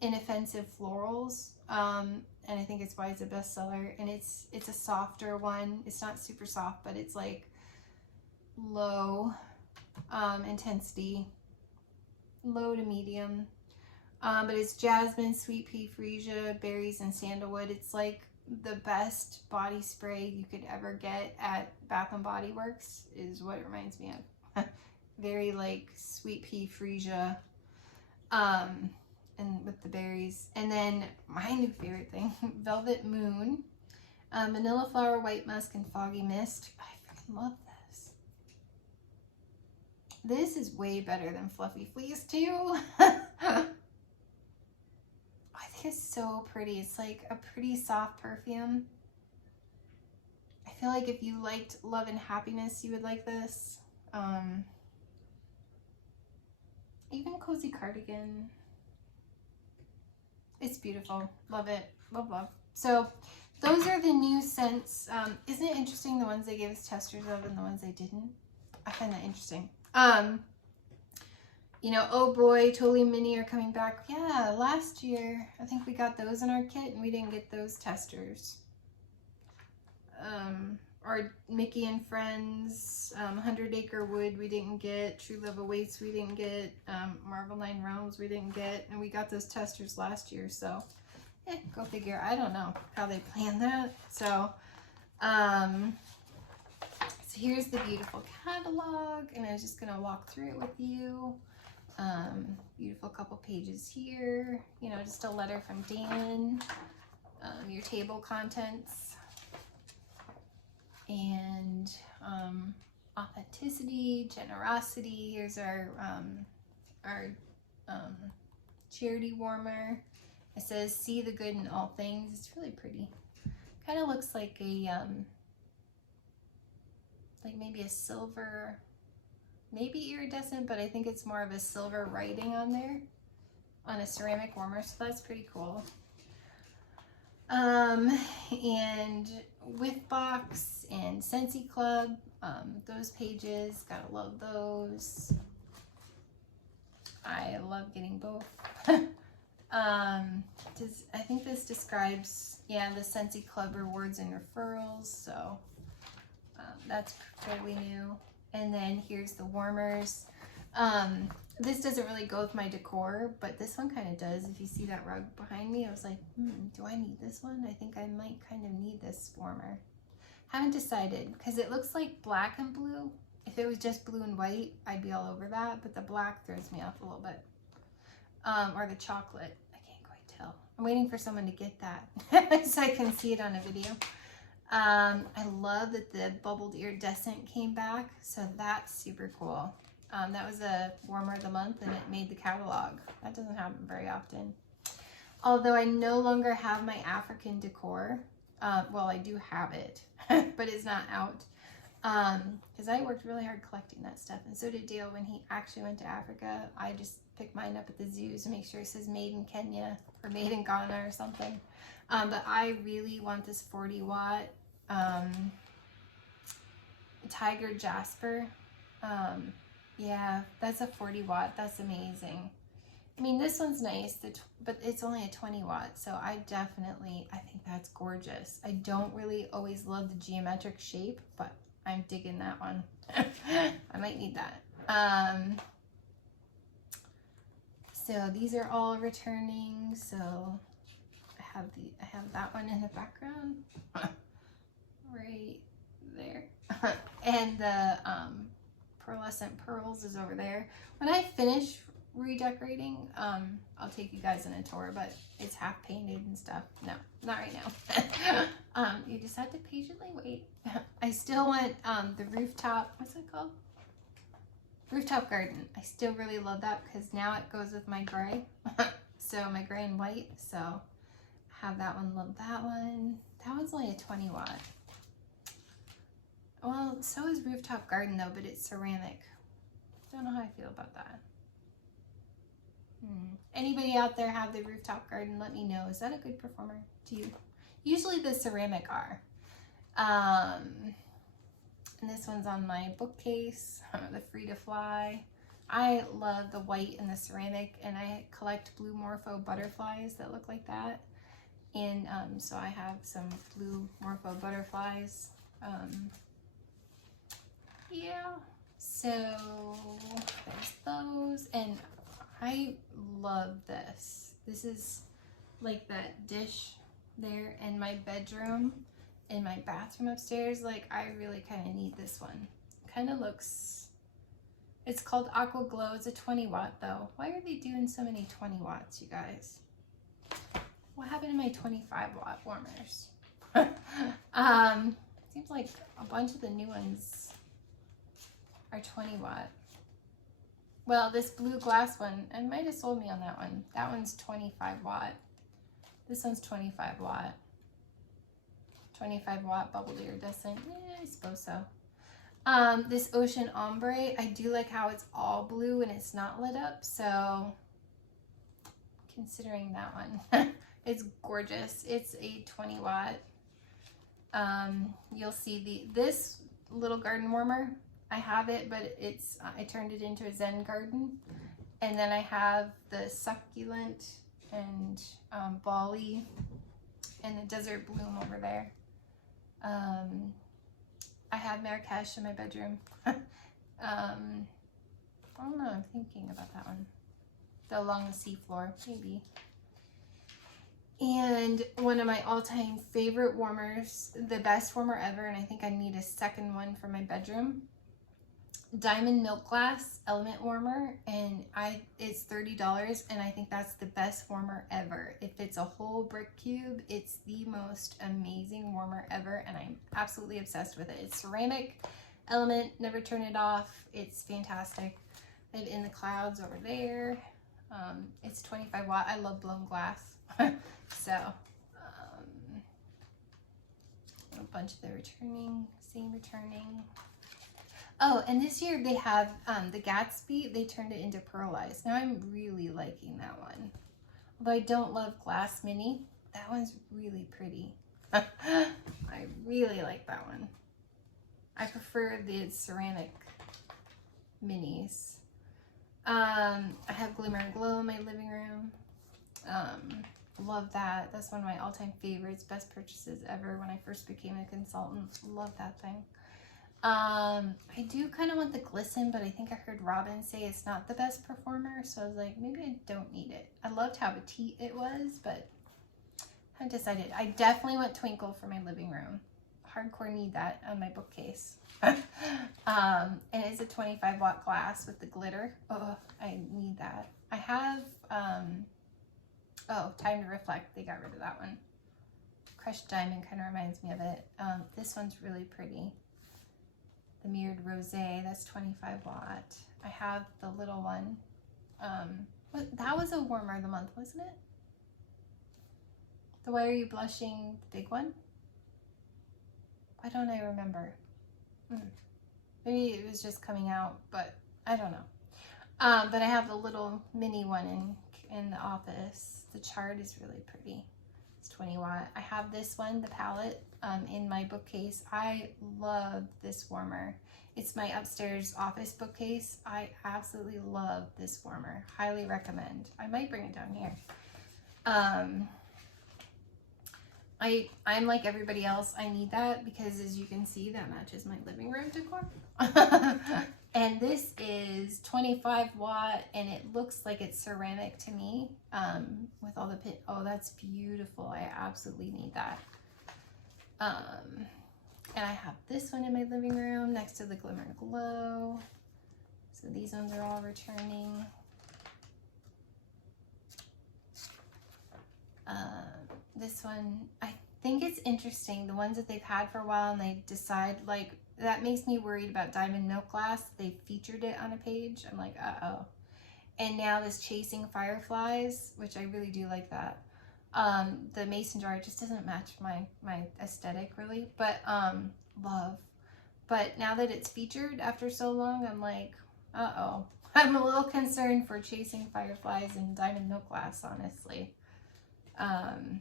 inoffensive florals, and I think it's why it's a bestseller. And it's a softer one. It's not super soft, but it's like low intensity, low to medium. But it's jasmine, sweet pea, freesia, berries, and sandalwood. It's like the best body spray you could ever get at Bath and Body Works is what it reminds me of. Very like sweet pea, freesia, and with the berries. And then my new favorite thing, Velvet Moon, vanilla flower, white musk, and foggy mist. I freaking love this. This is way better than Fluffy Fleece too. I think it's so pretty. It's like a pretty soft perfume. I feel like if you liked Love and Happiness, you would like this. Even Cozy Cardigan. It's beautiful. Love it. Love, love. So those are the new scents. Isn't it interesting, the ones they gave us testers of and the ones they didn't? I find that interesting. You know, Oh Boy, Totally Mini are coming back. Yeah, last year, I think we got those in our kit and we didn't get those testers. Or Mickey and Friends, 100 Acre Wood we didn't get, True Love Awaits we didn't get, Marvel 9 Realms we didn't get, and we got those testers last year, so go figure. I don't know how they planned that. So here's the beautiful catalog, and I was just gonna walk through it with you. Beautiful couple pages here, you know, just a letter from Dan, your table contents, and authenticity, generosity. Here's our charity warmer. It says, "See the good in all things." It's really pretty. Kind of looks like a like maybe a silver, maybe iridescent, but I think it's more of a silver writing on there on a ceramic warmer, so that's pretty cool. And With Box and Scentsy Club, those pages, gotta love those. I love getting both. I think this describes, yeah, the Scentsy Club rewards and referrals, so that's fairly new. And then here's the warmers. This doesn't really go with my decor, but this one kind of does. If you see that rug behind me, I was like, do I need this one? I think I might kind of need this warmer. Haven't decided, because it looks like black and blue. If it was just blue and white, I'd be all over that, but the black throws me off a little bit. Or the chocolate. I can't quite tell. I'm waiting for someone to get that so I can see it on a video. I love that the bubbled iridescent came back, so that's super cool. That was a warmer of the month and it made the catalog. That doesn't happen very often. Although I no longer have my African decor. Well, I do have it, but it's not out. Because I worked really hard collecting that stuff, and so did Dale when he actually went to Africa. I just picked mine up at the zoos to make sure it says made in Kenya or made in Ghana or something. But I really want this 40 watt Tiger Jasper. Yeah, that's a 40 watt. That's amazing. I mean, this one's nice, but it's only a 20 watt, so I think that's gorgeous. I don't really always love the geometric shape, but I'm digging that one. I might need that. So these are all returning, so I have that one in the background right there. And the pearlescent pearls is over there. When I finish redecorating, I'll take you guys on a tour, but it's half painted and stuff. No, not right now. You just have to patiently wait. I still want the rooftop, what's it called? Rooftop garden. I still really love that because now it goes with my gray. So my gray and white. So I have that one, love that one. That one's only a 20 watt. Well, so is rooftop garden though, but it's ceramic. Don't know how I feel about that. Anybody out there have the rooftop garden? Let me know. Is that a good performer to you? Usually the ceramic are. And this one's on my bookcase, the Free to Fly. I love the white and the ceramic, and I collect blue morpho butterflies that look like that. And so I have some blue morpho butterflies. Yeah, so there's those, and I love this. This is like that dish there in my bedroom, in my bathroom upstairs. Like, I really kind of need this one. Kind of looks, it's called Aqua Glow. It's a 20 watt though. Why are they doing so many 20 watts, you guys? What happened to my 25 watt warmers? Seems like a bunch of the new ones are 20 watt. Well, this blue glass one, I might have sold me on that one. That one's 25 watt. This one's 25 watt. 25 watt bubbled iridescent. Yeah, I suppose so. This Ocean Ombre, I do like how it's all blue and it's not lit up. So considering that one, it's gorgeous. It's a 20 watt. You'll see this little garden warmer. I have it, but it's I turned it into a Zen garden. And then I have the succulent and Bali and the desert bloom over there. I have Marrakesh in my bedroom. I don't know, I'm thinking about that one. Along the seafloor, maybe. And one of my all-time favorite warmers, the best warmer ever, and I think I need a second one for my bedroom. Diamond Milk Glass Element Warmer, and it's $30, and I think that's the best warmer ever. If it's a whole brick cube, it's the most amazing warmer ever, and I'm absolutely obsessed with it. It's ceramic element, never turn it off. It's fantastic. I have In the Clouds over there. It's 25 watt. I love blown glass. So a bunch of the returning. Oh, and this year they have the Gatsby. They turned it into pearlized. Now I'm really liking that one. Although I don't love Glass Mini. That one's really pretty. I really like that one. I prefer the ceramic minis. I have Glimmer and Glow in my living room. Love that. That's one of my all-time favorites. Best purchases ever when I first became a consultant. Love that thing. I do kind of want the Glisten, but I think I heard Robin say it's not the best performer, so I was like, maybe I don't need it. I loved how petite it was, but I haven't decided. I definitely want Twinkle for my living room. Hardcore need that on my bookcase. And it's a 25 watt glass with the glitter. Oh, I need that. I have, oh, Time to Reflect. They got rid of that one. Crushed Diamond kind of reminds me of it. This one's really pretty. The Mirrored Rosé, that's 25 watt. I have the little one. That was a warmer of the month, wasn't it? The Why Are You Blushing, the big one? Why don't I remember? Maybe it was just coming out, but I don't know. But I have the little mini one in the office. The chart is really pretty. It's 20 watt. I have this one, the palette, in my bookcase. I love this warmer. It's my upstairs office bookcase. I absolutely love this warmer. Highly recommend. I might bring it down here. I'm like everybody else. I need that because, as you can see, that matches my living room decor. And this is 25 watt, and it looks like it's ceramic to me, with all the pin. Oh, that's beautiful. I absolutely need that. And I have this one in my living room next to the Glimmer and Glow. So these ones are all returning. this one, I think it's interesting. The ones that they've had for a while and they decide, like, that makes me worried about Diamond Milk Glass. They featured it on a page. I'm like, uh-oh. And now this Chasing Fireflies, which I really do like that. The mason jar just doesn't match my aesthetic really, but love. But now that it's featured after so long, I'm like, uh-oh. I'm a little concerned for Chasing Fireflies and Diamond Milk Glass, honestly. And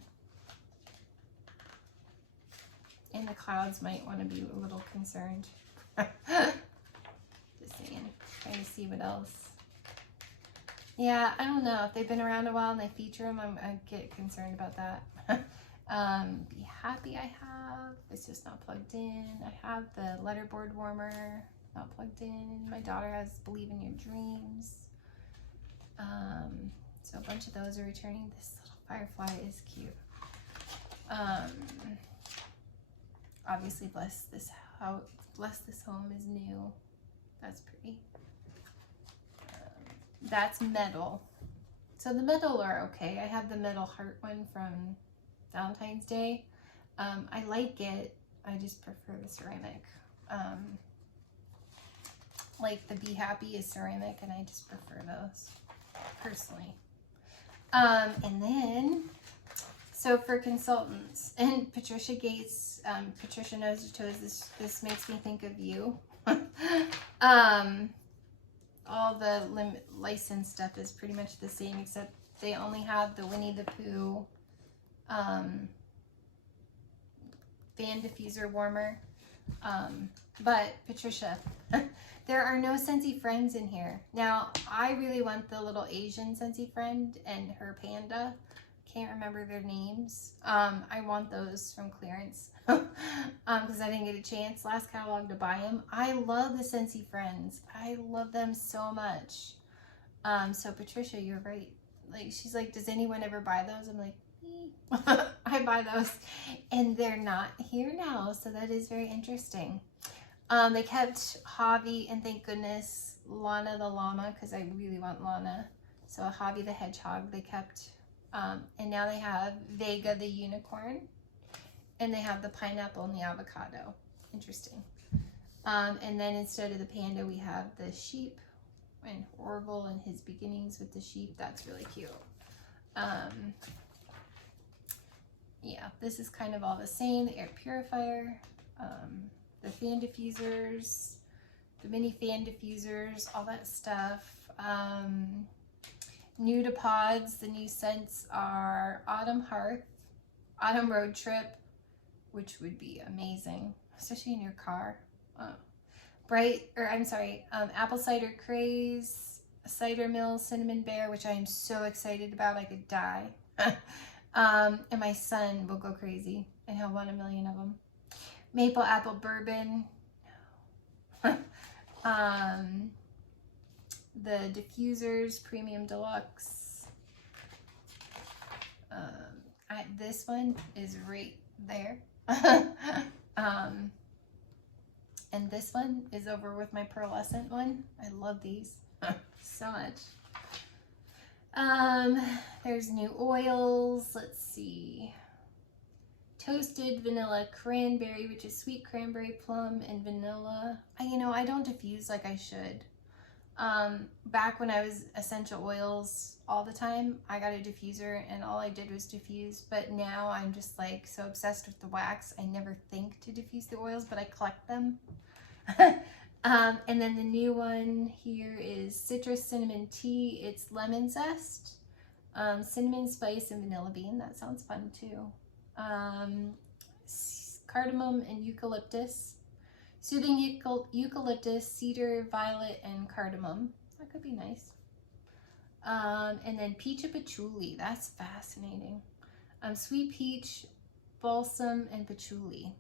the clouds might want to be a little concerned. Just saying. Trying to see what else. Yeah, I don't know. If they've been around a while and they feature them, I get concerned about that. Be Happy I have. It's just not plugged in. I have the letterboard warmer. Not plugged in. My daughter has Believe in Your Dreams. So a bunch of those are returning. This little firefly is cute. Obviously Bless This Home is new. That's pretty. That's metal. So the metal are okay. I have the metal heart one from Valentine's Day. I like it. I just prefer the ceramic. Like the Be Happy is ceramic and I just prefer those personally. And then, so for consultants, and Patricia Gates, Patricia Knows Your Toes, this makes me think of you. All the licensed stuff is pretty much the same, except they only have the Winnie the Pooh fan diffuser warmer. But Patricia, there are no Scentsy friends in here. Now, I really want the little Asian Scentsy friend and her panda. Can't remember their names. I want those from clearance because I didn't get a chance last catalog to buy them. I love the Scentsy friends. I love them so much. So Patricia, you're right. Like, she's like, does anyone ever buy those? I'm like, I buy those, and they're not here now. So that is very interesting. They kept Javi and thank goodness Lana the llama because I really want Lana. So Javi the hedgehog they kept. And now they have Vega the unicorn, and they have the pineapple and the avocado. Interesting. And then instead of the panda, we have the sheep and Orville and his beginnings with the sheep. That's really cute. Yeah, this is kind of all the same. The air purifier, the fan diffusers, the mini fan diffusers, all that stuff. New to pods, the new scents are Autumn Hearth, Autumn Road Trip, which would be amazing, especially in your car. Apple Cider Craze, Cider Mill, Cinnamon Bear, which I am so excited about, I could die. And my son will go crazy, and he'll want 1,000,000 of them. Maple Apple Bourbon. The diffusers, Premium Deluxe. This one is right there. And this one is over with my pearlescent one. I love these so much. There's new oils. Let's see. Toasted Vanilla Cranberry, which is sweet cranberry, plum, and vanilla. I don't diffuse like I should. Back when I was essential oils all the time, I got a diffuser and all I did was diffuse, but now I'm just like so obsessed with the wax, I never think to diffuse the oils, but I collect them. And then the new one here is Citrus Cinnamon Tea. It's lemon zest, cinnamon spice, and vanilla bean. That sounds fun too. Cardamom and eucalyptus. Soothing eucalyptus, cedar, violet, and cardamom. That could be nice. And then peach and patchouli. That's fascinating. Sweet peach, balsam, and patchouli.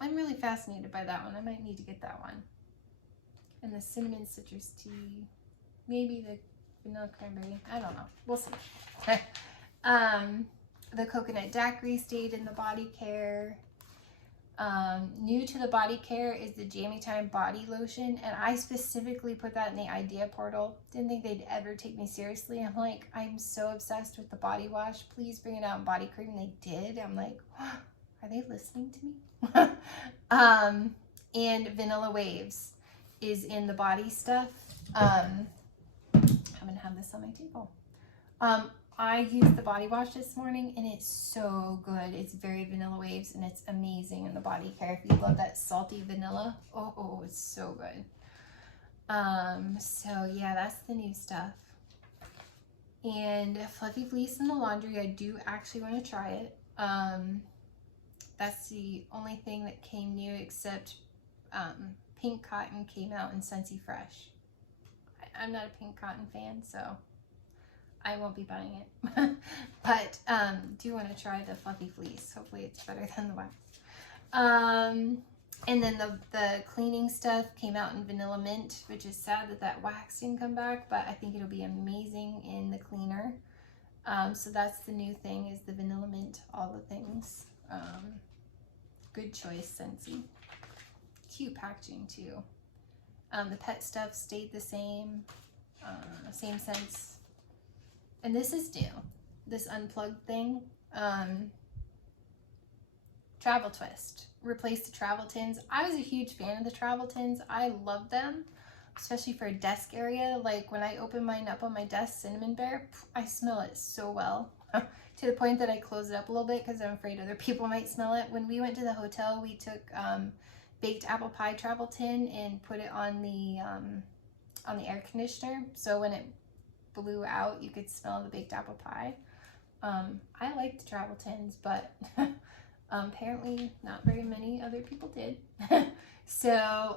I'm really fascinated by that one. I might need to get that one. And the cinnamon citrus tea. Maybe the vanilla cranberry. I don't know. We'll see. The coconut daiquiri stayed in the body care. New to the body care is the Jammy Time body lotion, and I specifically put that in the idea portal. Didn't think they'd ever take me seriously. I'm like, I'm so obsessed with the body wash. Please bring it out in body cream. They did. I'm like, are they listening to me? And Vanilla Waves is in the body stuff. I'm gonna have this on my table. I used the body wash this morning and it's so good. It's very Vanilla Waves and it's amazing in the body care. If you love that salty vanilla, oh, it's so good. So yeah, that's the new stuff. And Fluffy Fleece in the laundry, I do actually want to try it. That's the only thing that came new, except Pink Cotton came out in Scentsy Fresh. I'm not a Pink Cotton fan, so I won't be buying it. But do want to try the Fluffy Fleece. Hopefully it's better than the wax. And then the cleaning stuff came out in Vanilla Mint, which is sad that wax didn't come back, but I think it'll be amazing in the cleaner. So that's the new thing, is the Vanilla Mint, all the things. Good choice, Scentsy. Cute packaging too. The pet stuff stayed the same, same scents. And this is new, this unplugged thing. Travel Twist. Replace the travel tins. I was a huge fan of the travel tins. I love them, especially for a desk area. Like when I open mine up on my desk, Cinnamon Bear, I smell it so well. To the point that I close it up a little bit because I'm afraid other people might smell it. When we went to the hotel, we took baked apple pie travel tin and put it on the air conditioner. So when it blew out, you could smell the baked apple pie. I like the travel tins, but apparently not very many other people did. So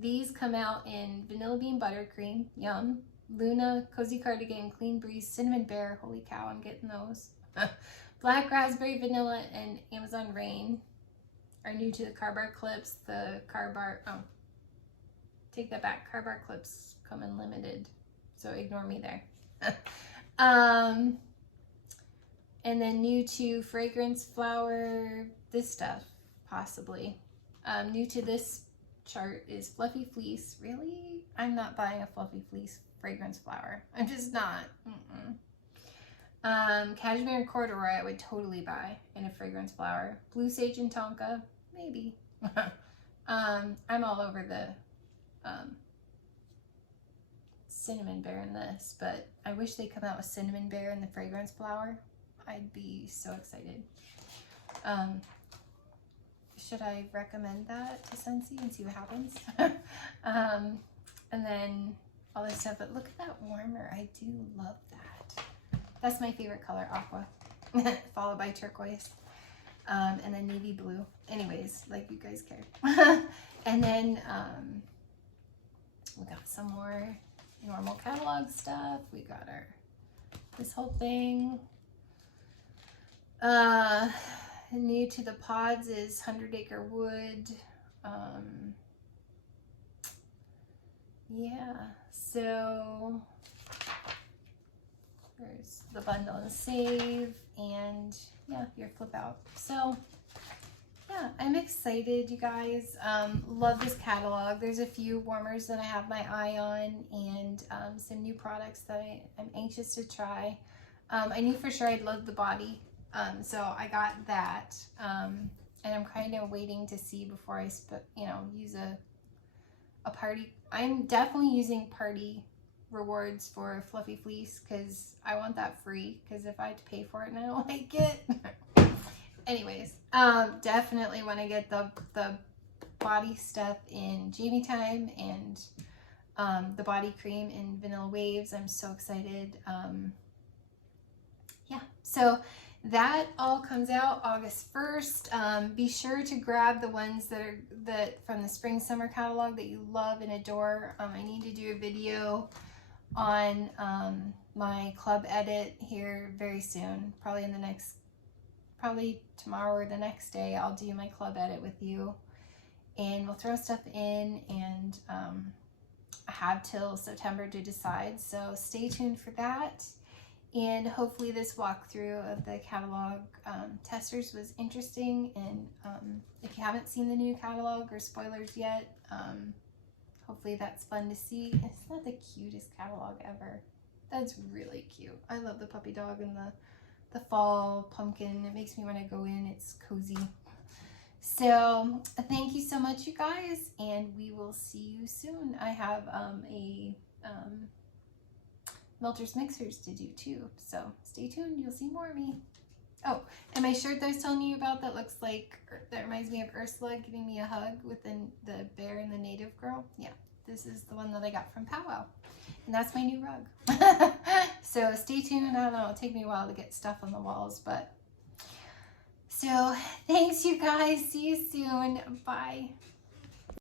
these come out in Vanilla Bean Buttercream, yum. Luna, Cozy Cardigan, Clean Breeze, Cinnamon Bear, holy cow, I'm getting those. Black Raspberry Vanilla and Amazon Rain are new to the car bar clips. The car bar, take that back, car bar clips come in limited, so ignore me there. And then new to Fragrance Flower, this stuff, possibly. New to this chart is Fluffy Fleece. Really? I'm not buying a Fluffy Fleece Fragrance Flower. I'm just not. Cashmere and Corduroy I would totally buy in a Fragrance Flower. Blue Sage and Tonka, maybe. I'm all over the Cinnamon Bear in this, but I wish they'd come out with Cinnamon Bear in the Fragrance Flower. I'd be so excited. Should I recommend that to Scentsy and see what happens? And then all this stuff, but look at that warmer. I do love that. That's my favorite color, aqua, followed by turquoise, and then navy blue. Anyways, like you guys care. And then we got some more normal catalog stuff. We got this whole thing. New to the pods is 100 Acre Wood. Yeah, so there's the bundle and save, and yeah, your flip out. So yeah, I'm excited, you guys. Love this catalog. There's a few warmers that I have my eye on, and some new products that I'm anxious to try. I knew for sure I'd love the body, so I got that, and I'm kind of waiting to see before I use a party. I'm definitely using party rewards for Fluffy Fleece because I want that free, because if I have to pay for it and I don't like it. Anyways, definitely want to get the body stuff in Jamie Time, and the body cream in Vanilla Waves. I'm so excited. Yeah, so that all comes out August 1st. Be sure to grab the ones that from the spring summer catalog that you love and adore. I need to do a video on my club edit here very soon, probably tomorrow or the next day. I'll do my club edit with you, and we'll throw stuff in, and I have till September to decide, so stay tuned for that. And hopefully this walkthrough of the catalog testers was interesting. And if you haven't seen the new catalog or spoilers yet, hopefully that's fun to see. It's not the cutest catalog ever. That's really cute. I love the puppy dog and the fall pumpkin. It makes me want to go in. It's cozy. So thank you so much, you guys, and we will see you soon. I have a Melter's Mixers to do too, so stay tuned. You'll see more of me. Oh, and my shirt that I was telling you about that looks like, that reminds me of Ursula giving me a hug with the bear and the native girl. Yeah, this is the one that I got from Powwow. And that's my new rug. So stay tuned. I don't know, it'll take me a while to get stuff on the walls, but so thanks, you guys. See you soon. Bye.